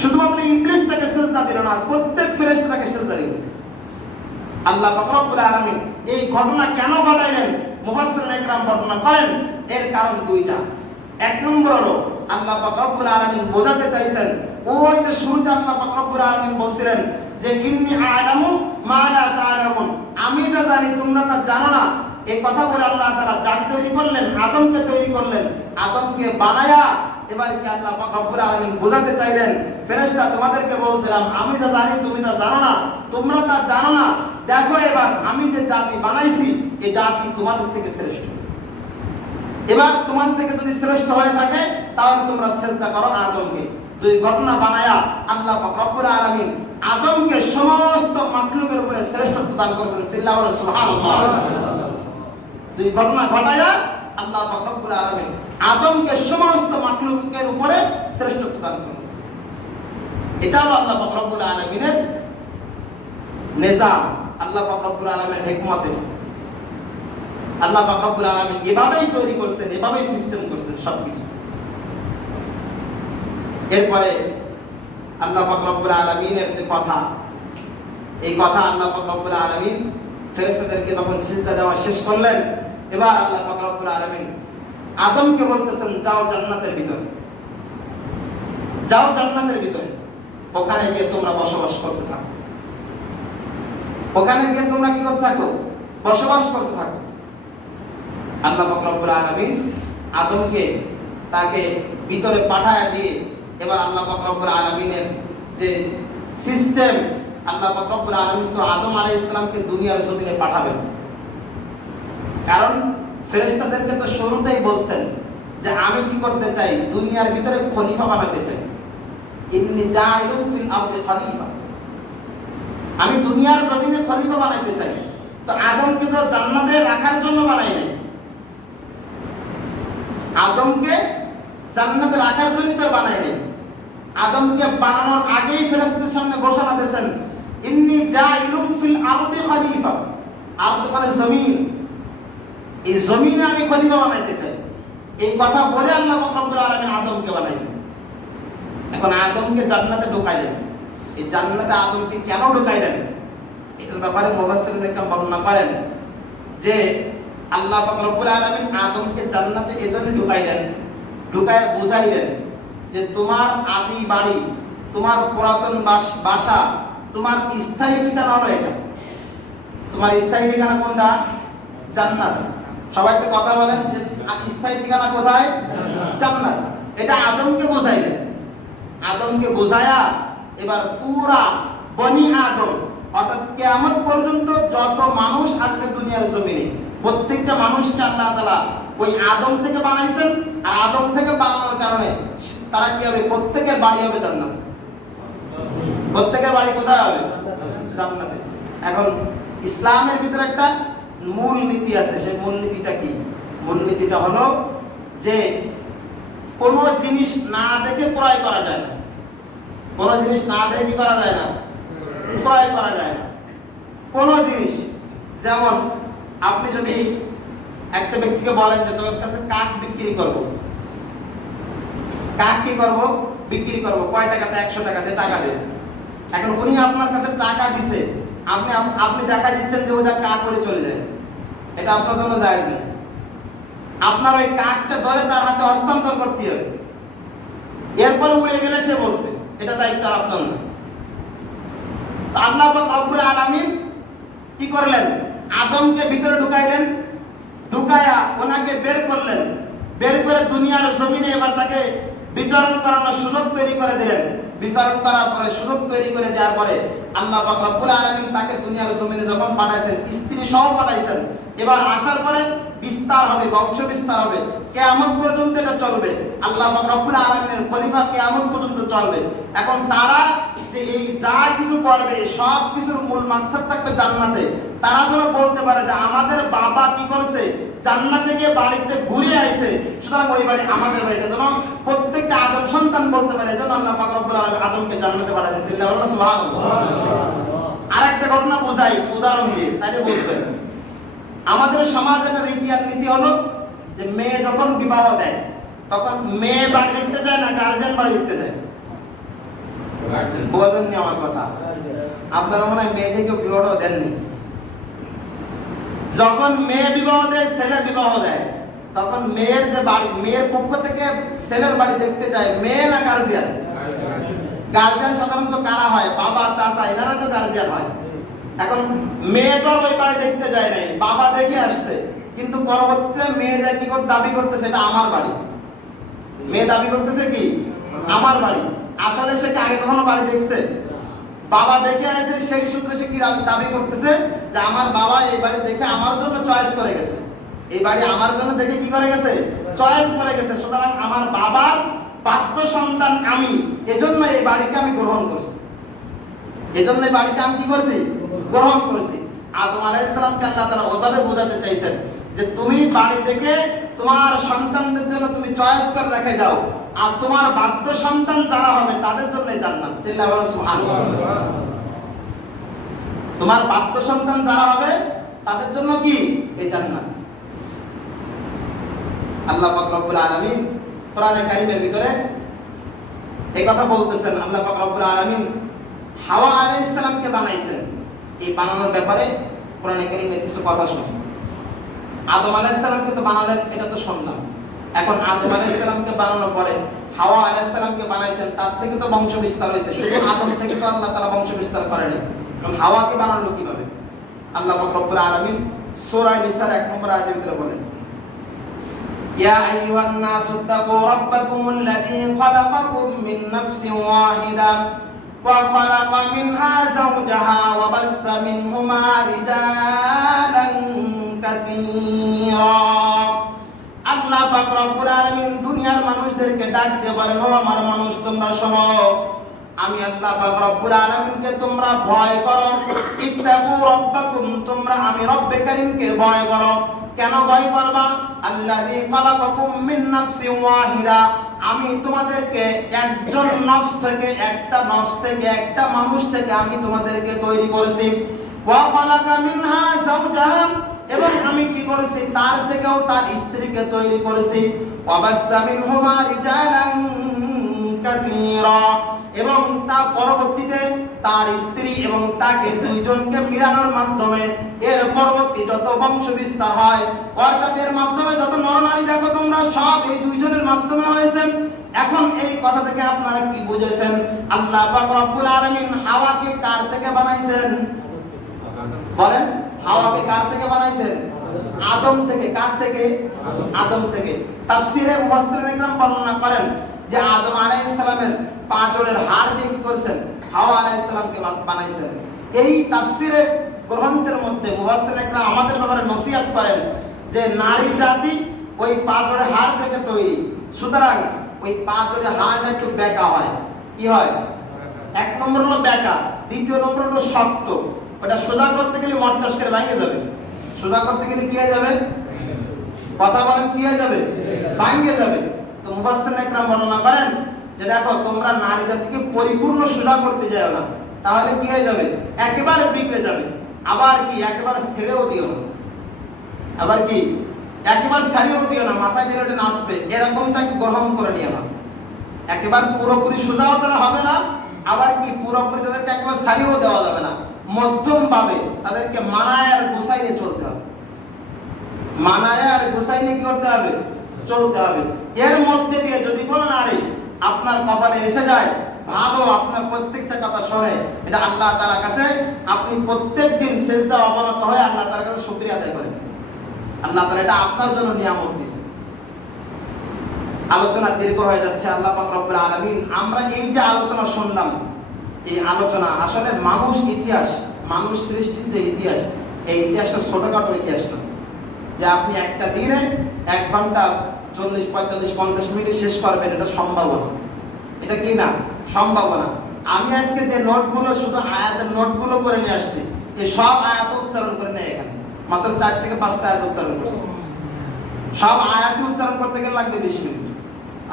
শুধুমাত্র ইবলিস তাকে সিজদা দিল না, প্রত্যেক ফেরেশতা তাকে সিজদা দিল। আল্লাহ পাক রব্বুল আলামিন এই ঘটনা কেন ঘটাইলেন মুফাসসিরিন ইকরাম বর্ণনা করেন, এর কারণ দুইটা। এক নম্বর হলো আল্লাহ পাক রব্বুল আলামিন বোঝাতে চাইছেন, ওই যে শুরুতে আল্লাহ পাক রব্বুল আলামিন বলছিলেন যে ইন্নী আ'লামু মা লা তা'লামুন, আমি যা জানি তোমরা তা জানো না। এই কথা বলে আল্লাহ তাআলা জাতি তৈরি করলেন, আদমকে তৈরি করলেন, আদমকে বানায়া এবারে কি আল্লাহ পাক রব্বুল আলামিন বোঝাতে চাইলেন, ফেরেশতা তোমাদেরকে বলছিলাম আমি যা জানি তুমি তা জানো না, তোমরা তা জানো না, দেখো এবার আমি যে জাতি বানাইছি এই জাতি তোমাদের থেকে শ্রেষ্ঠ। এবার তোমাদের থেকে যদি শ্রেষ্ঠ হয়ে থাকে তাহলে তোমরা সিজদা করো আদমকে। দুই ঘটনা বানায়া আল্লাহ পাক রব্বুল আলামিন আদমকে সমস্ত মাখলুকের উপরে শ্রেষ্ঠত্ব দান করেছেন। চিল্লায়া বলেন সুবহানাল্লাহ। দুই ঘটনা ঘটায়া আল্লাহ পাক রব্বুল আলামিন আদমকে সমস্ত মাখলুকের উপরে শ্রেষ্ঠত্ব দান করেন। এটা হলো আল্লাহ পাক রব্বুল আলামিনের নিজাম, আল্লাহ পাক রব্বুল আলামিনের হিকমত। আল্লাহ পাক রব্বুল আলামিন এভাবেই তৈরি করছেন, এভাবেই সিস্টেম করছেন সবকিছু। এরপরে আল্লাহ পাক রব্বুল আলামিনের যে কথা, এই কথা আল্লাহ পাক রব্বুল আলামিন ফেরেশতাদেরকে যখন সিজদা দেওয়া শেষ করলেন, এবার আল্লাহ পাক রব্বুল আলামিন আদমকে বলতেছেন, যাও জান্নাতের ভিতরে, যাও জান্নাতের ভিতরে, ওখানে গিয়ে তোমরা বসবাস করতে থাকো, ওখানে গিয়ে তোমরা কি করতে থাকো, বসবাস করতে থাকো। আল্লাহ পাক রব্বুল আলামিন আদমকে তাকে ভিতরে পাঠায়া দিয়ে এবার আল্লাহ পাক রব্বুল আলামিনের যে সিস্টেম, আল্লাহ পাক রব্বুল আলামিন তো আদম আলাইহিস সালামকে দুনিয়ার জমিনে পাঠাবেন, কারণ ফেরেশতাদেরকে তো শুরুতেই বলছেন যে আমি কি করতে চাই, দুনিয়ার ভিতরে খলিফা বানাতে চাই, ইন্নী জাইলুন ফিল আরদি খলিফা, আমি দুনিয়ার জমিনে খলিফা বানাইতে চাই। তো আদমকে তো জান্নাতে রাখার জন্য বানাই নাই, আদমকে জান্নাতে রাখার জন্য তো বানাই নাই। আদমকে বানানোর আগেই ফেরেশতাদের সামনে ঘোষণা দিয়েছেন, ইন্নী জাইলুন ফিল আরদি খলিফা, আরদ মানে জমিন, এই জমিনে আমি খলিফা বানাইতে চাই। এই কথা বলে আল্লাহ পাক রব্বুল আলামিন আদমকে বানাইছেন। এখন আদমকে জান্নাতে ঢুকাইলেন, এই জান্নাতে আদমকে কেন ঢুকাইলেন এটার ব্যাপারে মুফাসসিরিন ইকরাম বর্ণনা করেন যে আল্লাহ পাক রব্বুল আলামিন আদমকে জান্নাতে এজন্য ঢুকাইলেন, ঢুকায় বুঝাইলেন যে তোমার আদি বাড়ি, তোমার পুরাতন বাসা, তোমার স্থায়ী ঠিকানা হলো এটা। তোমার স্থায়ী ঠিকানা কোনটা? জান্নাত। সবাইকে কথা বলেন যে স্থায়ী ঠিকানা কোথায়? জান্নাত। এটা আদমকে বোঝাইলেন। আদমকে বোঝায়া এবার পুরা বনি আদম অর্থাৎ কিয়ামত পর্যন্ত যত মানুষ আসবে দুনিয়ার জমিনে, প্রত্যেকটা মানুষকে আল্লাহ তাআলা ওই আদম থেকে বানাইছেন। আর আদম থেকে বানানোর কারণে তারা কি হবে? প্রত্যেকের বাড়ি হবে জান্নাত। প্রত্যেকের বাড়ি কোথায় হবে? জান্নাতে। এখন ইসলামের ভিতরে একটা মূল নীতি আছে, সেই মূল নীতিটা কি? মূল নীতিটা হলো যে কোনো জিনিস না দেখে ক্রয় করা যায় না। কোনো জিনিস না দেখে কি করা যায় না? ক্রয় করা যায় না কোনো জিনিস। যেমন আপনি যদি একটা ব্যক্তিকে বলেন যে তোর কাছে কাক বিক্রি করব, কাক কি করব? বিক্রি করব। কয় টাকাতে? 100 টাকাতে টাকা দেন। এখন উনি আপনার কাছে টাকা দিছে, আপনি টাকা দিচ্ছেন যে ওটা কাক করে চলে যায়, এটা আপনার জন্য জায়েজ নেই। আপনার ওই কাকটা ধরে তার হাতে হস্তান্তর করতে হবে, এরপর উড়ে গেলে সে বসবে, এটা দায়িত্ব আর আপনার নয়। তো আল্লাহ পাক রব্বুল আলামিন কি করলেন? আদমকে ভিতরে ঢুকাইলেন, ঢুকায়া ওনাকে বের করলেন, বের করে দুনিয়ার জমিনে এবার তাকে বিচরণ করানোর সুযোগ তৈরি করে দিলেন। বিচরণ করার পরে সুযোগ তৈরি করে দেওয়ার পরে আল্লাহ পাক রব্বুল আলামিন তাকে দুনিয়ার জমিনে যখন পাঠাইছেন, স্ত্রী সহ পাঠাইছেন, এবার আসার পরে বিস্তার হবে, বংশ বিস্তার হবে, কিয়ামত পর্যন্ত এটা চলবে। আল্লাহ পাক রব্বুল আলামিনের খলিফা কিয়ামত পর্যন্ত চলবে। এখন তারা যে এই যা কিছু করবে সব কিছুর মূল মাকসাদ থাকবে জান্নাতে। তারা যেন বলতে পারে যে আমাদের বাবা কি করছে, জান্নাতে গিয়ে বাড়িতে ঘুরে আইছে, সুতরাং ওই বাড়ি আমাদের বাড়িটা যেন প্রত্যেকটা আদম সন্তান বলতে পারে। যেন আল্লাহ পাক রব্বুল আলামিন আদমকে জান্নাতে পাঠাইছে। সুবহানাল্লাহ। আরেকটা ঘটনা বোঝাই উদাহরণ দিয়ে, তাইলে বুঝবেন। আমাদের সমাজে একটা রীতি আর নীতি হলো যে মেয়ে যখন বিবাহ দেয় তখন মেয়ে বাড়ি দেখতে যায় না গার্জিয়ান বাড়ি দেখতে যায়? বলবেন নি আমার কথা? আপনারা মনে হয় মেয়ে থেকে বিবাহটা দেননি। যখন মেয়ে বিবাহ দেয়, ছেলে বিবাহ দেয়, তখন মেয়ের যে বাড়ি, মেয়ের পক্ষ থেকে ছেলের বাড়ি দেখতে যায় মেয়ে না গার্জিয়ান? গার্জিয়ান সাধারণত কারা হয়? বাবা, চাচা, এনারা তো গার্জিয়ান হয়। এখন মেয়েটা ওই বাড়ি দেখতে যায় নাই, বাবা দেখে আসছে, কিন্তু পরবর্তীতে মেয়ে যায় কি করে দাবি করতেছে এটা আমার বাড়ি। মেয়ে দাবি করতেছে কি আমার বাড়ি, আসলে সে আগে কখনো বাড়ি দেখছে? বাবা দেখে আসে, সেই সূত্রে সে কি দাবি করতেছে যে আমার বাবা এই বাড়ি দেখে আমার জন্য চয়েস করে গেছে, এই বাড়ি আমার জন্য দেখে কি করে গেছে, চয়েস করে গেছে, সুতরাং আমার বাবার বাধ্য সন্তান আমি, এজন্য এই বাড়িকে আমি গ্রহণ করছি, এজন্য এই বাড়িকে আমি কি করছি, গ্রহণ করছি। আদম আলাইহিস সালামকে আল্লাহ তাআলা ওইভাবে বোঝাতে চাইছেন যে তুমি বাড়ি দেখে তোমার সন্তানদের জন্য তুমি চয়েস করে রেখে যাও, আর তোমার বাধ্য সন্তান যারা হবে তাদের জন্য জান্নাত। চিল্লাহ বলো সুবহানাল্লাহ। তোমার বাধ্য সন্তান যারা হবে তাদের জন্য কি এই জান্নাত। আল্লাহ পাক রব্বুল আলামিন কোরআনে কারীমের ভিতরে এই কথা বলতেছেন। আল্লাহ পাক রব্বুল আলামিন হাওয়া আলাইহিস সালামকে বানাইছেন, এই বানানোর ব্যাপারে কোরআনে কারীমে কিছু কথা শুনুন। আদম আলাইহিস সালামকে তো বানালেন, এটা তো শুনলাম। এখন আদম আলাইহিস সালামকে বানানোর পরে হাওয়া আলাইহিস সালামকে বানাইছেন, তার থেকে তো বংশ বিস্তার হয়েছে। শুধু আদম থেকে তো আল্লাহ তাআলা বংশ বিস্তার করেনি, কারণ হাওয়াকে বানালো কিভাবে? আল্লাহ পাক রব্বুল আলামিন সূরা নিসার 1 নম্বর আয়াতের ভিতরে বলেন, ইয়া আইয়ুহান নাসু তাকু রাব্বাকুমুল্লাযী খালাকাকুম মিন নাফসিন ওয়াহিদা وخلق منها زوجها وبث منهما رجالا كثيرا। আল্লাহ পাক রব্বুল আলামিন দুনিয়ার মানুষদেরকে ডাক দিয়ে বলেন, ও আমার মানুষ তোমরা শোনো, আমি আল্লাহ পাক রব্বুল আলামিনকে তোমরা ভয় করো। ইত্তাকু রাব্বাকুম, তোমরা আমি রব্বে কারীমকে ভয় করো। কেন ভয় করবা? আল্লাযী খালাকাকুম মিন নাফসিন ওয়াহিদা, আমি তোমাদেরকে একজন নফস থেকে, একটা মানুষ থেকে আমি তোমাদেরকে তৈরি করেছি। ওয়া খালাকা মিনহা যাওজাহা, এবং আমি কি করেছি তার থেকেও তার স্ত্রীকে তৈরি করেছি। ওয়া বাসসা মিনহুমা রিজালান কাসীরা, এবং তার পরবর্তীতে তার স্ত্রী এবং তাকে দুইজনকে মিলানোর মাধ্যমে এর পরবর্তী যত বংশ বিস্তার হয়, অর্থাৎ এর মাধ্যমে যত নরনারী দেখো তোমরা সব এই দুইজনের মাধ্যমে হয়েছে। এখন এই কথা থেকে আপনারা কি বুঝেছেন? আল্লাহ পাক রব্বুল আলামিন হাওয়াকে কার থেকে বানাইছেন? বলেন, হাওয়াকে কার থেকে বানাইছেন? আদম থেকে। কার থেকে? আদম থেকে। তাফসীরে মুফাসসিরিন ইকরাম বর্ণনা করেন যে আদম আলাইহিস সালামের পাঁজরের হাড় দিয়ে কি করেছেন? হাওয়া আলাইহিস সালামকে বানাইছেন। এই তাফসীরের গ্রন্থের মধ্যে মুফাসসিরিন ইকরাম আমাদের ব্যাপারে নসিহত করেন যে নারী জাতি ওই পাঁজরের হাড় থেকে তৈরি, সুতরাং ওই পাঁজরের হাড়টা একটু বেঁকা হয়। কি হয়? এক নম্বর হলো বেঁকা, দ্বিতীয় নম্বর হলো শক্ত। ওটা সোজা করতে গেলে মটকাস করে ভেঙে যাবে। সোজা করতে গেলে কি হয়ে যাবে? কথা বলেন, কি হয়ে যাবে? ভেঙে যাবে। তো মুফাসসিরিন ইকরাম বর্ণনা করেন যে দেখো তোমরা নারী জাতিকে পরিপূর্ণ সোজা করতে যাও না, তাহলে কি হয়ে যাবে? একেবারে বিগড়ে যাবে। আবার কি একেবারে ছেড়েও দিও না, আবার কি একেবারে ছাড়িয়েও দিও না, মাথা গেলে নাচবে, এরকমটাকে গ্রহণ করে নিও না। একেবারে পুরোপুরি সোজাও তারা হবে না, আবার কি পুরোপুরি তাদেরকে একেবারে ছাড়িয়েও দেওয়া যাবে না, মধ্যম ভাবে তাদেরকে মানায় আর গুছাইয়ে চলতে হবে। মানায় আর গুছাইয়ে কি করতে হবে? চলতে হবে। এর মধ্যে দিয়ে যদি কোনো নারী আপনার কপালে এসে যায়, ভালো আপনার প্রত্যেকটা কথা শোনে, এটা আল্লাহ তাআলার কাছে আপনি প্রত্যেকদিন সিজদা অবনত হয়ে আল্লাহ তাআলার কাছে শুকরিয়া আদায় করেন। আল্লাহ তাআলা এটা আপনার জন্য নিয়ামত দিয়েছেন। আলোচনা দীর্ঘ হয়ে যাচ্ছে। আল্লাহ পাক রব্বুল আলামিন, আমরা এই যে আলোচনা শুনলাম, এই আলোচনা আসলে মানুষ সৃষ্টির যে ইতিহাস, এই ইতিহাসটা ছোটখাটো ইতিহাস না যে আপনি একটা দিনে 1 ঘন্টা 40, 45, 50 মিনিট শেষ করবেন, এটা সম্ভাবনা। এটা কি না? সম্ভাবনা। আমি আজকে যে নোটগুলো, শুধু আয়াতের নোটগুলো করে নিয়ে আসছি, এই সব আয়াত উচ্চারণ করে নেই এখানে, মাত্র 4 থেকে 5টা আয়াত উচ্চারণ করছি। সব আয়াত উচ্চারণ করতে গেলে লাগবে 20 মিনিট।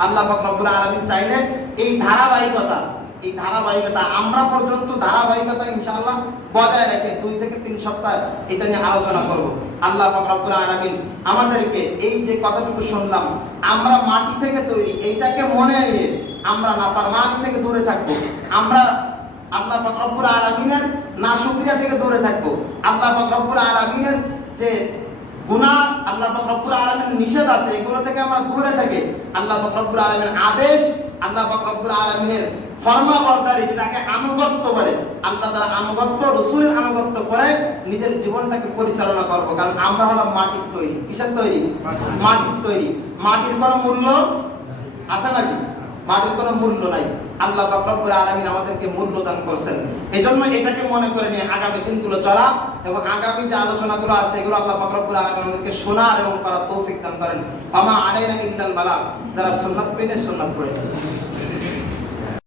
আল্লাহ পাক রব্বুল আলামিন চাইলে এই ধারাবাহিকতা আমরা পর্যন্ত ধারাবাহিকতা ইনশাআল্লাহ বজায় রেখে 2 থেকে 3 সপ্তাহ এটা নিয়ে আলোচনা করব। আল্লাহ পাক রব্বুল আলামিন আমাদেরকে এই যে কথাটুকু শুনলাম, আমরা মাটি থেকে তৈরি, এইটাকে মনে নিয়ে আমরা নাফরমানি থেকে দূরে থাকবো। আমরা আল্লাহ পাক রব্বুল আলামিনের নাশুকরিয়া থেকে দূরে থাকবো। আল্লাহ পাক রব্বুল আলামিনের যে গুনাহ, আল্লাহ পাক রব্বুল আলামিনের নিষেধ আছে, এগুলো থেকে আমরা দূরে থাকি। আল্লাহ পাক রব্বুল আলামিনের আদেশ, আল্লাহ পাক রব্বুল আলামিনের ফরমাবরদারি, যেটাকে আনুগত্য বলে, আল্লাহ তাআলা আনুগত্য, রাসূলের আনুগত্য করে নিজের জীবনটাকে পরিচালনা করব। কারণ আমরা হলাম মাটির তৈরি। কিসের তৈরি? মাটির তৈরি। মাটির কোনো মূল্য আছে নাকি? মাটির কোনো মূল্য নাই। আল্লাহ পাক রব্বুল আলামিন আমাদেরকে মূল্য দান করছেন। এজন্য এটাকে মনে করে নিয়ে আগামী দিনগুলো চলা এবং আগামী যে আলোচনাগুলো আছে, এগুলো আল্লাহ পাক রব্বুল আলামিন আমাদেরকে শোনার এবং করার তৌফিক দান করেন। আমা আলাইনা ইল্লাল বালাগ। যারা সুন্নাত পেনে সুন্নাত পড়ে